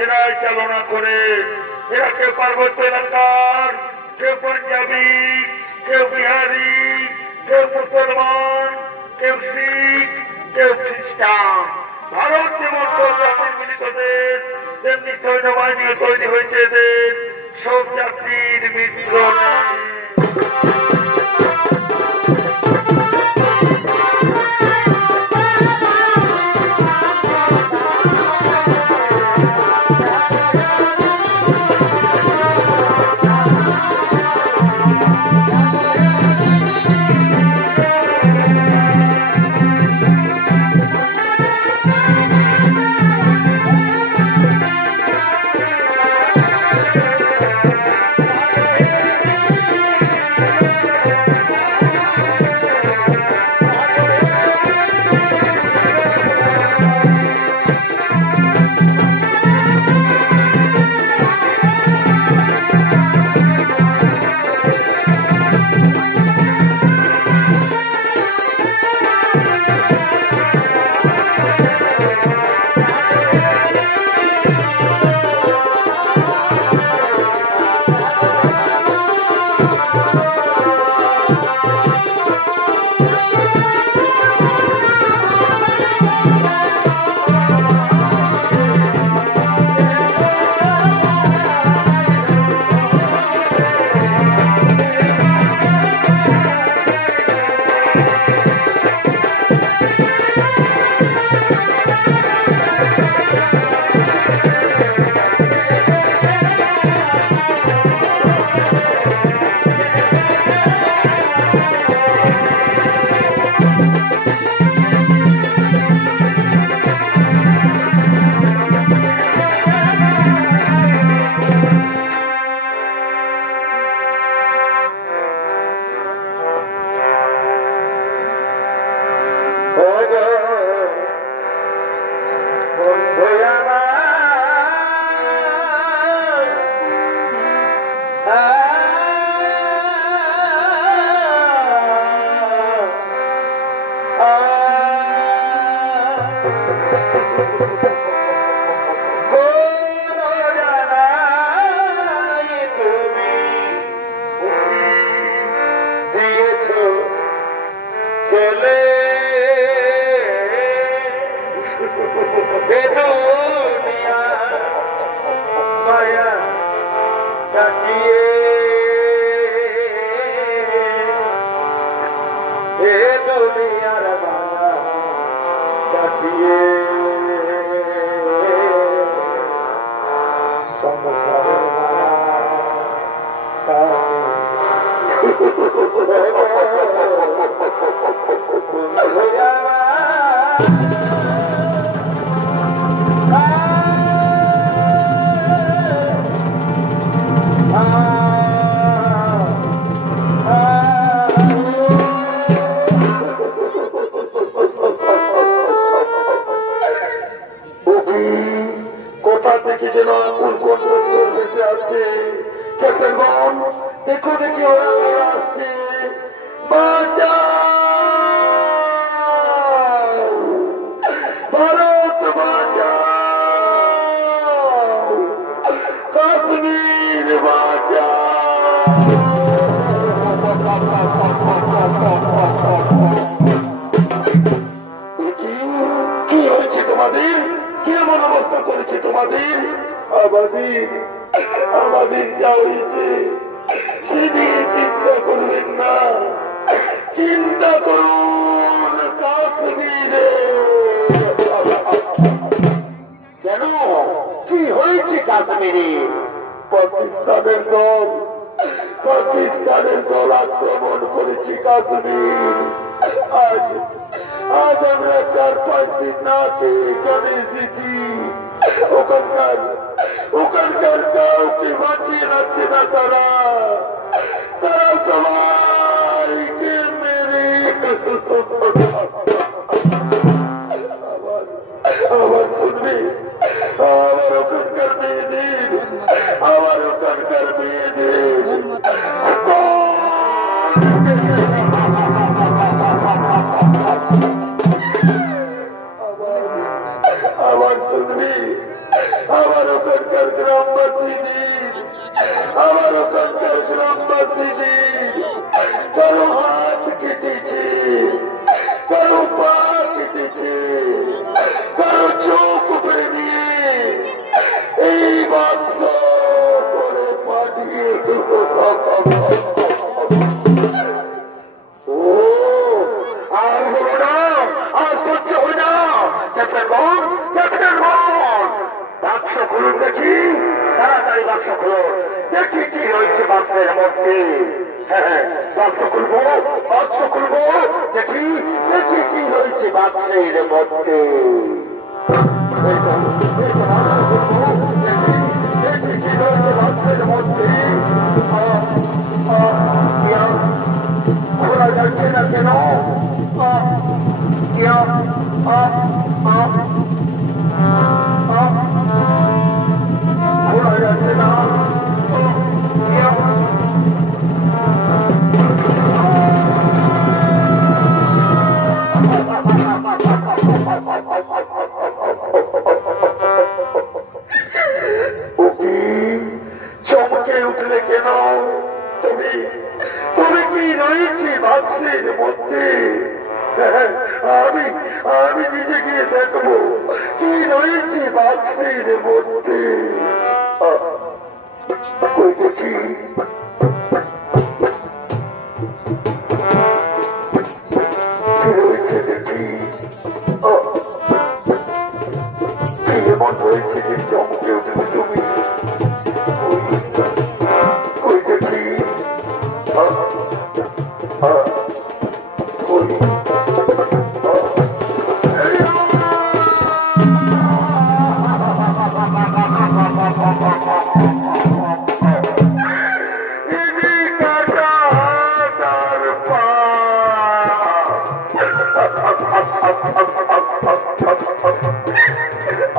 এরাই চালনা করে। এরা কেউ পার্বত্য এলাকার, কেউ পাঞ্জাবি, কেউ বিহারি, কেউ মুসলমান, কেউ শিখ, কেউ খ্রিস্টান। ভারত যেমন জাতির মিলিত দেশ, তেমনি সৈন্যবাহিনী তৈরি হয়েছে এদের সব জাতির মিশ্রণে।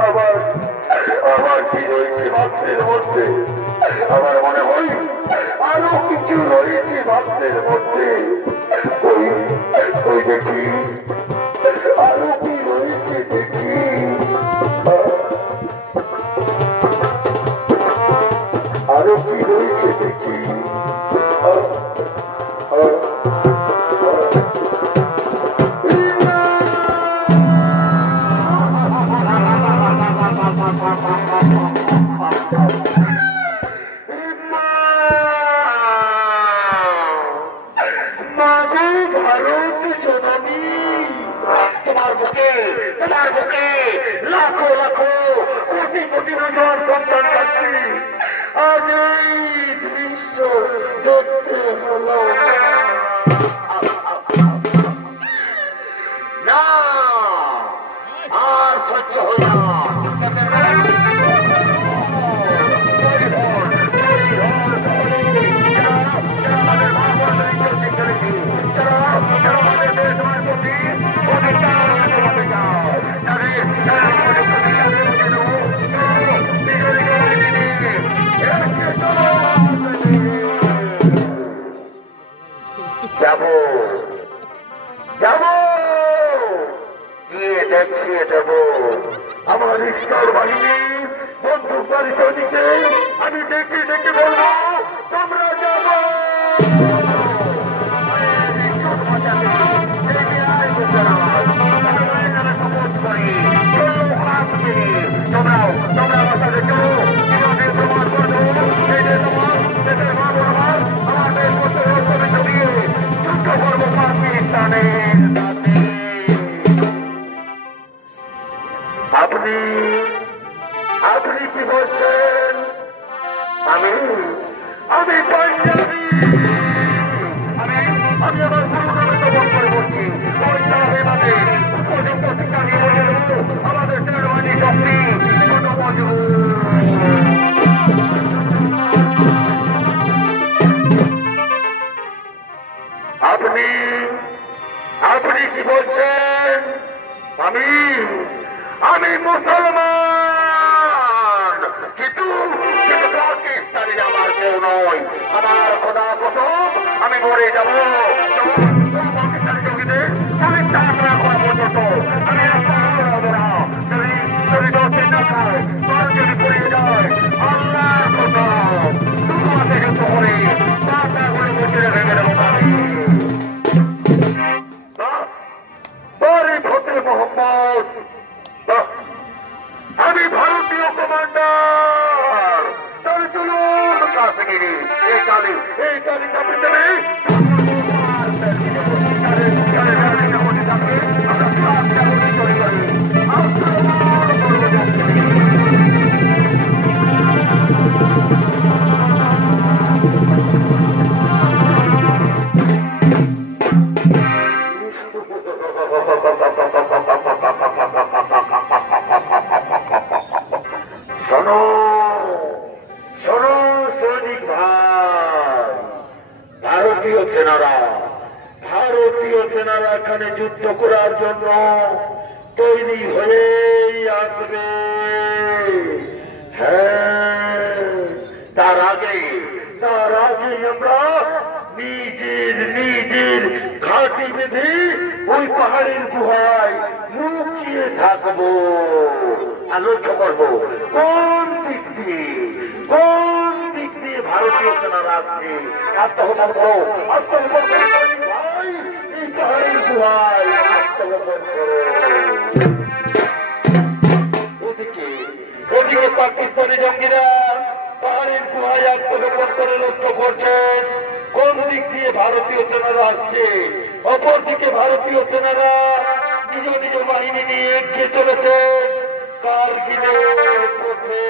আবার ভাবনের মধ্যে আমার মনে হয় আরো কিছু রয়েছে ভাবনের মধ্যে। ওই ওই দেখি আরো কি রয়েছে দেখি। আরো কি রয়েছে দেখি। তোমার বুকে লাখো লাখো কোটি কোটি নজর সন্তান পাচ্ছি। আজ এই দৃশ্য দেখতে হলো না, আর সহ্য হয় না। যাবো যাবো গিয়ে দেখিয়ে দেব আমার ঈশ্বর বাহিনী বন্দুকধারী সৈনিককে আমি ডেকে ডেকে বলবো তোমরা যাবো। তোমরাও তোমরা আমার সাথে চলো, কিভাবে প্রমাণ করবো দেশের তোমার দেশের মা বলবার আমাদের মধ্যে রক্তবিন্দু দিয়ে যুদ্ধ করবো পাকিস্তানের সাথে। আপনি আপনি কি বলছেন? আমি আমি পাঞ্জাবি। আমি আমার গুরুনামে দমন করে বলছি ওই সাহেবাদে উপযুক্ত শিক্ষা নিয়ে বলে দেবো আমাদের সেনাবাহিনী শক্তি কত মজবুত। আপনি আপনি কি বলছেন? আমি আমি মুসলমান, কিন্তু কিন্তু পাকিস্তানি আমার কেউ নয়। আমার খোদা কসম আমি মরে যাবো। পাকিস্তানি জঙ্গিদের অনেক টাকা করা পর্যন্ত আমি রাস্তা হবো না। যদি দশে না খায় তার যদি পড়িয়ে যায় আল্লাহ কসম তোমার থেকে পরে টাকা করে বসে ভেঙে দেবো আমি। ফতে মোহাম্মদ, আমি ভারতীয় কমান্ডার। চলো চলুন কাশ্মীরি এই কালি চাপি দেবে। শোনো শোনো সৈনিক ভাই, ভারতীয় সেনারা এখানে যুদ্ধ করার জন্য তৈরি হয়েই আসবে। হ্যাঁ, তার আগে আমরা নিজের ঘাঁটি বেঁধে ওই পাহাড়ের গুহায় লুকিয়ে থাকবো আর লক্ষ্য করবো কোন দিক দিয়ে ভারতীয় সেনারা আসছে। আত্মগোপন করো, আত্মগোপন করো ভাই, এই পাহাড়ের গুহায় আত্মগোপন করো। ওদিকে পাকিস্তানি জঙ্গিরা পাহাড়ের গুহায় আত্মগোপন করে লক্ষ্য করছেন কোন দিক দিয়ে ভারতীয় সেনারা আসছে। অপরদিকে ভারতীয় সেনারা নিজ নিজ বাহিনী নিয়ে এগিয়ে চলেছে কারগিলের পথে।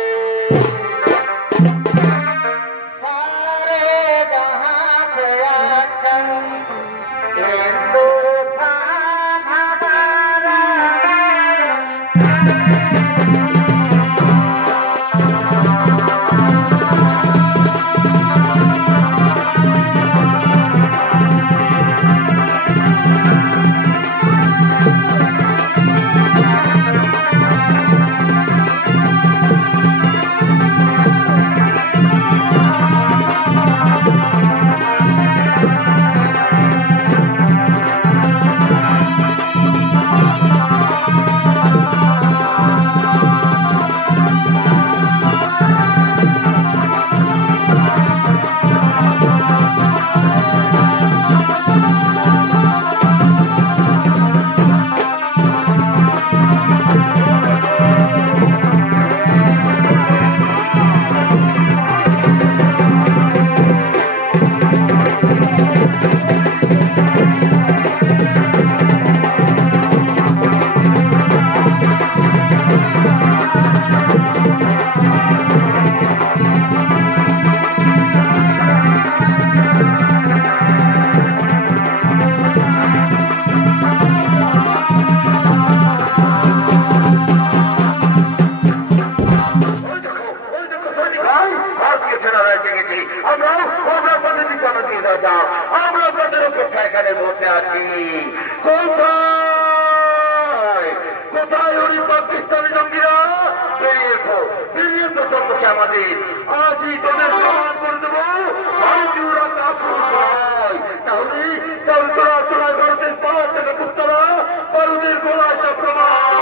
পাকিস্তানি জঙ্গিরা বেরিয়েছো সম্মুখে আমাদের আজই তোদের প্রমাণ করে দেবো ভারতীয়রা কাপুরুষ নয়। তাহলে তোরা ভারতের পাহাড় থেকে পুত্তরা ভারতের গোলায় তা প্রমাণ।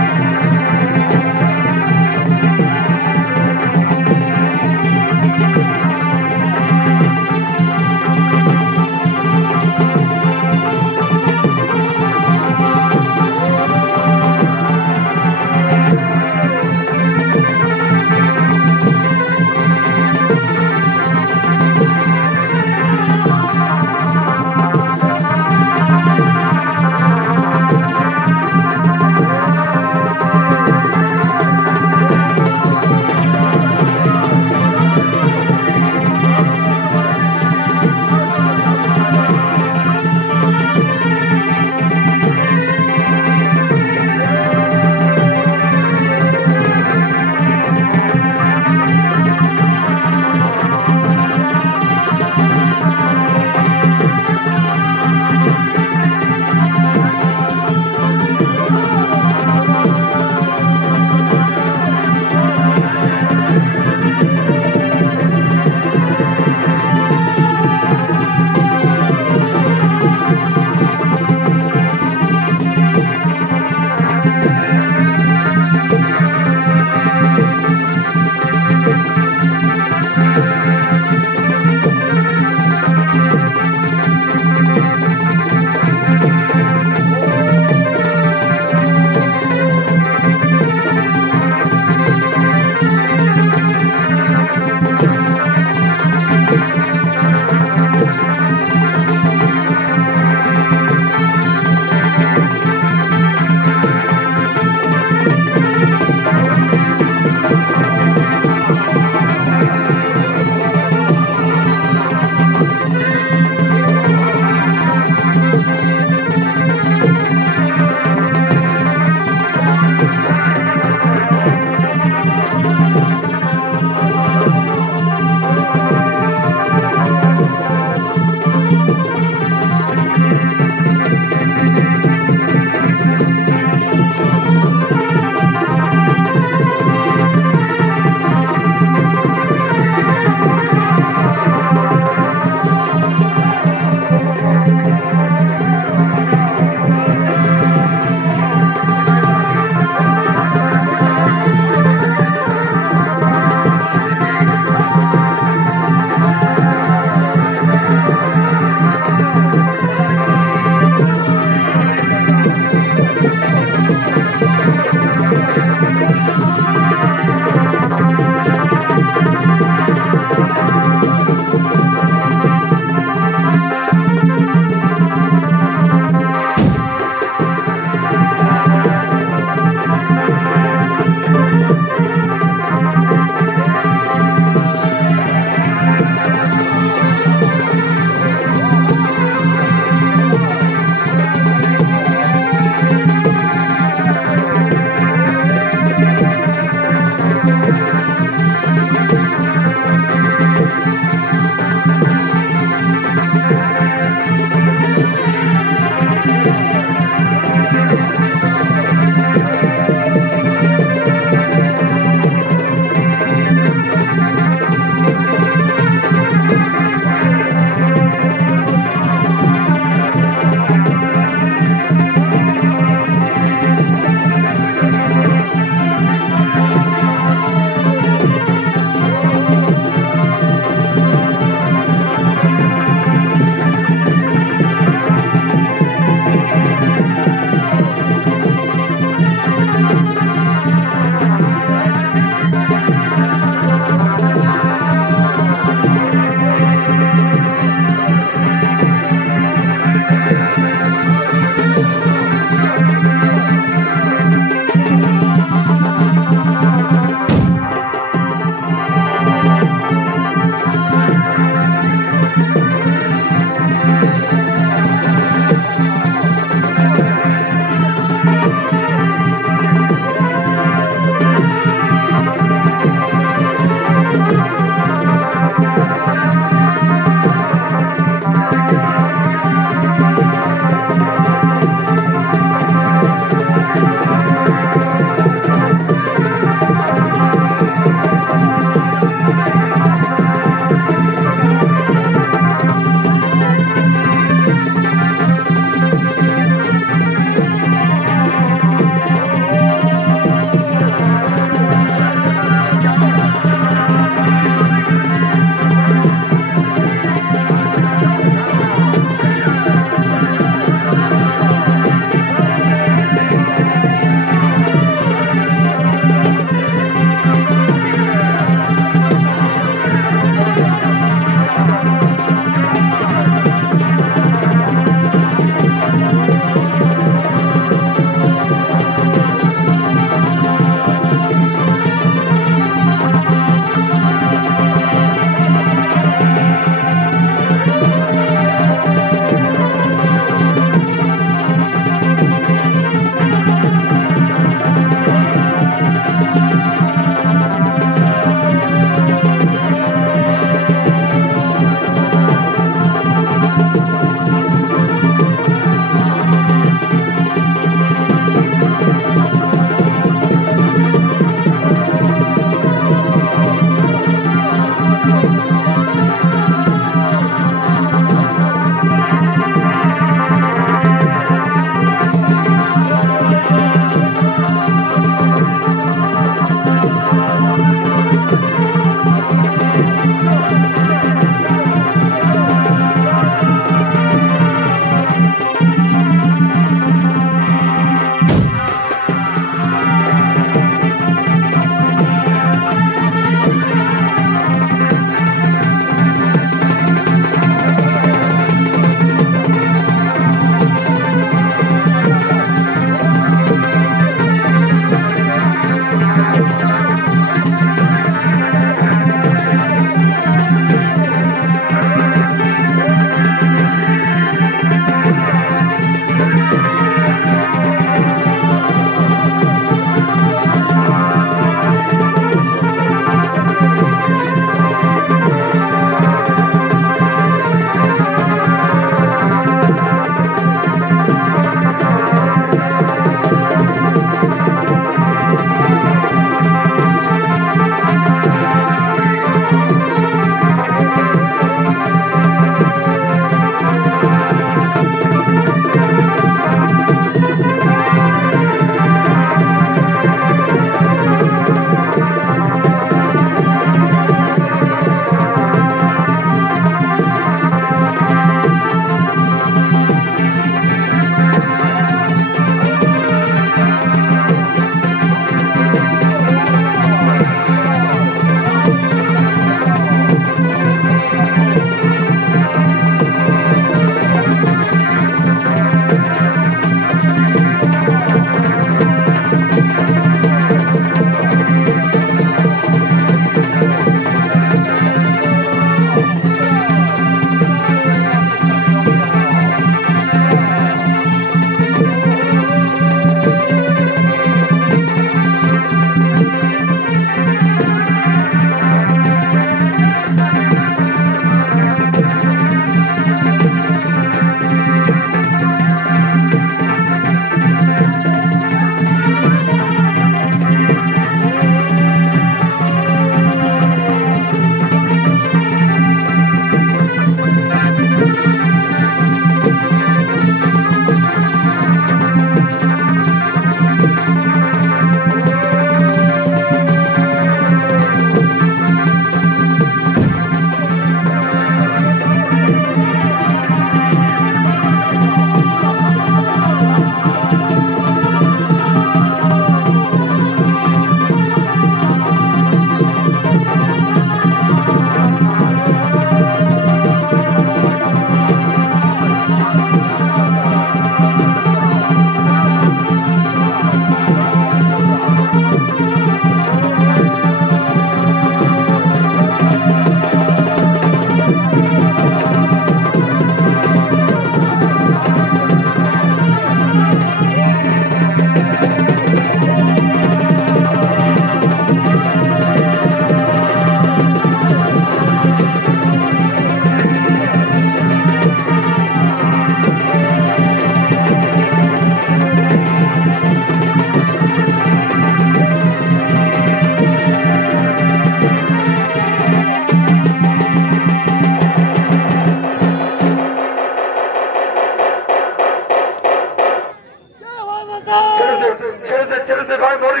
ভাই মরে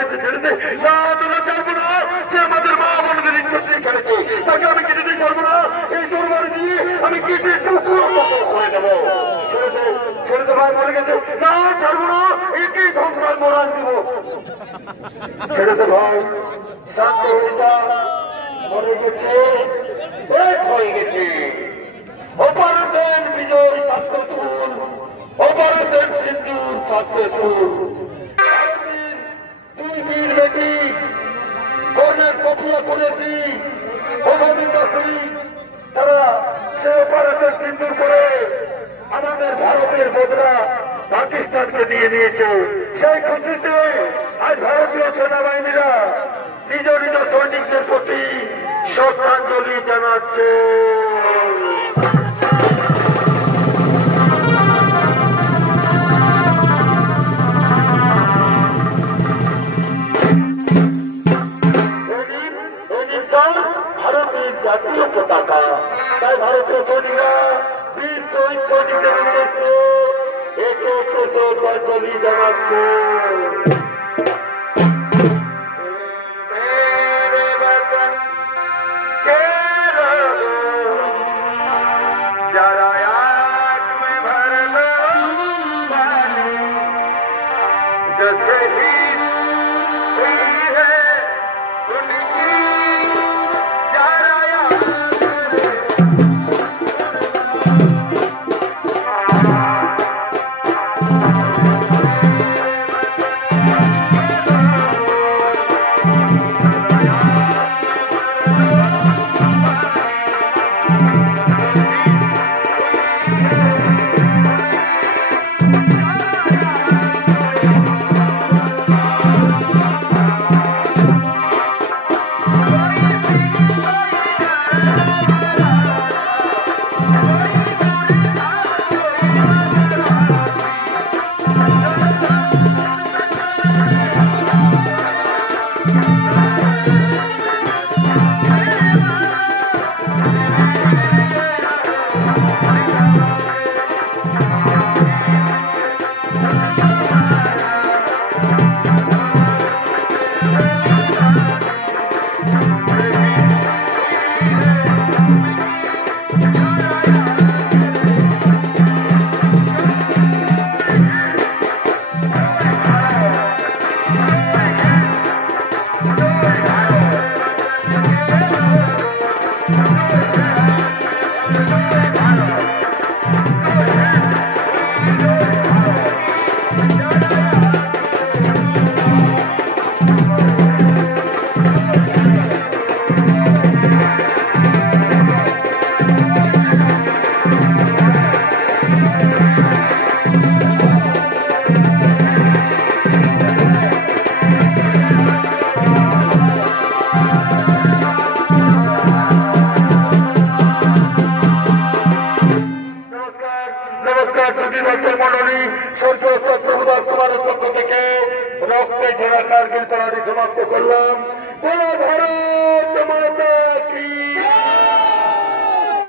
গেছে ছেড়ে দে। না তোরা ছাড়বো না, সে আমাদের মা বোনদের ইজ্জত দিয়ে খেলেছে, তাকে আমি কিছুতে করবো না। এই তোরবার দিয়ে আমি কেটে টুকরো করে দেবো। ছেড়ে দে ভাই, মরে গেছে। না ছাড়বো না, একেই ধ্বংসায় মরান দিব। ছেড়ে দে ভাই, শান্ত হয়ে যা। মরে গেছে, এক হয়ে গেছে। অপারেশন বিজয় সাক্ষ্যতুল, অপারেশন সিন্ধুর সাক্ষ্যতুল। দুই বীর বেটি কর্ণের কপিয়া করেছি, অভিনন্দী তারা সে অপারেশন সিন্ধুর করে আমাদের ভারতের বদলা পাকিস্তানকে দিয়ে নিয়েছে। সেই খুশিতে আজ ভারতীয় সেনাবাহিনীরা নিজ নিজ সৈনিকদের প্রতি শ্রদ্ধাঞ্জলি জানাচ্ছে। ভারতের জাতীয় পতাকা, তাই ভারতীয় সৈনিকরা বীর শহীদ সৈনিকদের উদ্দেশ্যে একে শ্রদ্ধাঞ্জলি জানাচ্ছে। মন্ডলী স্বর্গীয় প্রভুদাস কুমারের পক্ষ থেকে রক্তে ঝরা কার্গিল প্যারাডি সমাপ্ত করলাম। ভারত মাতা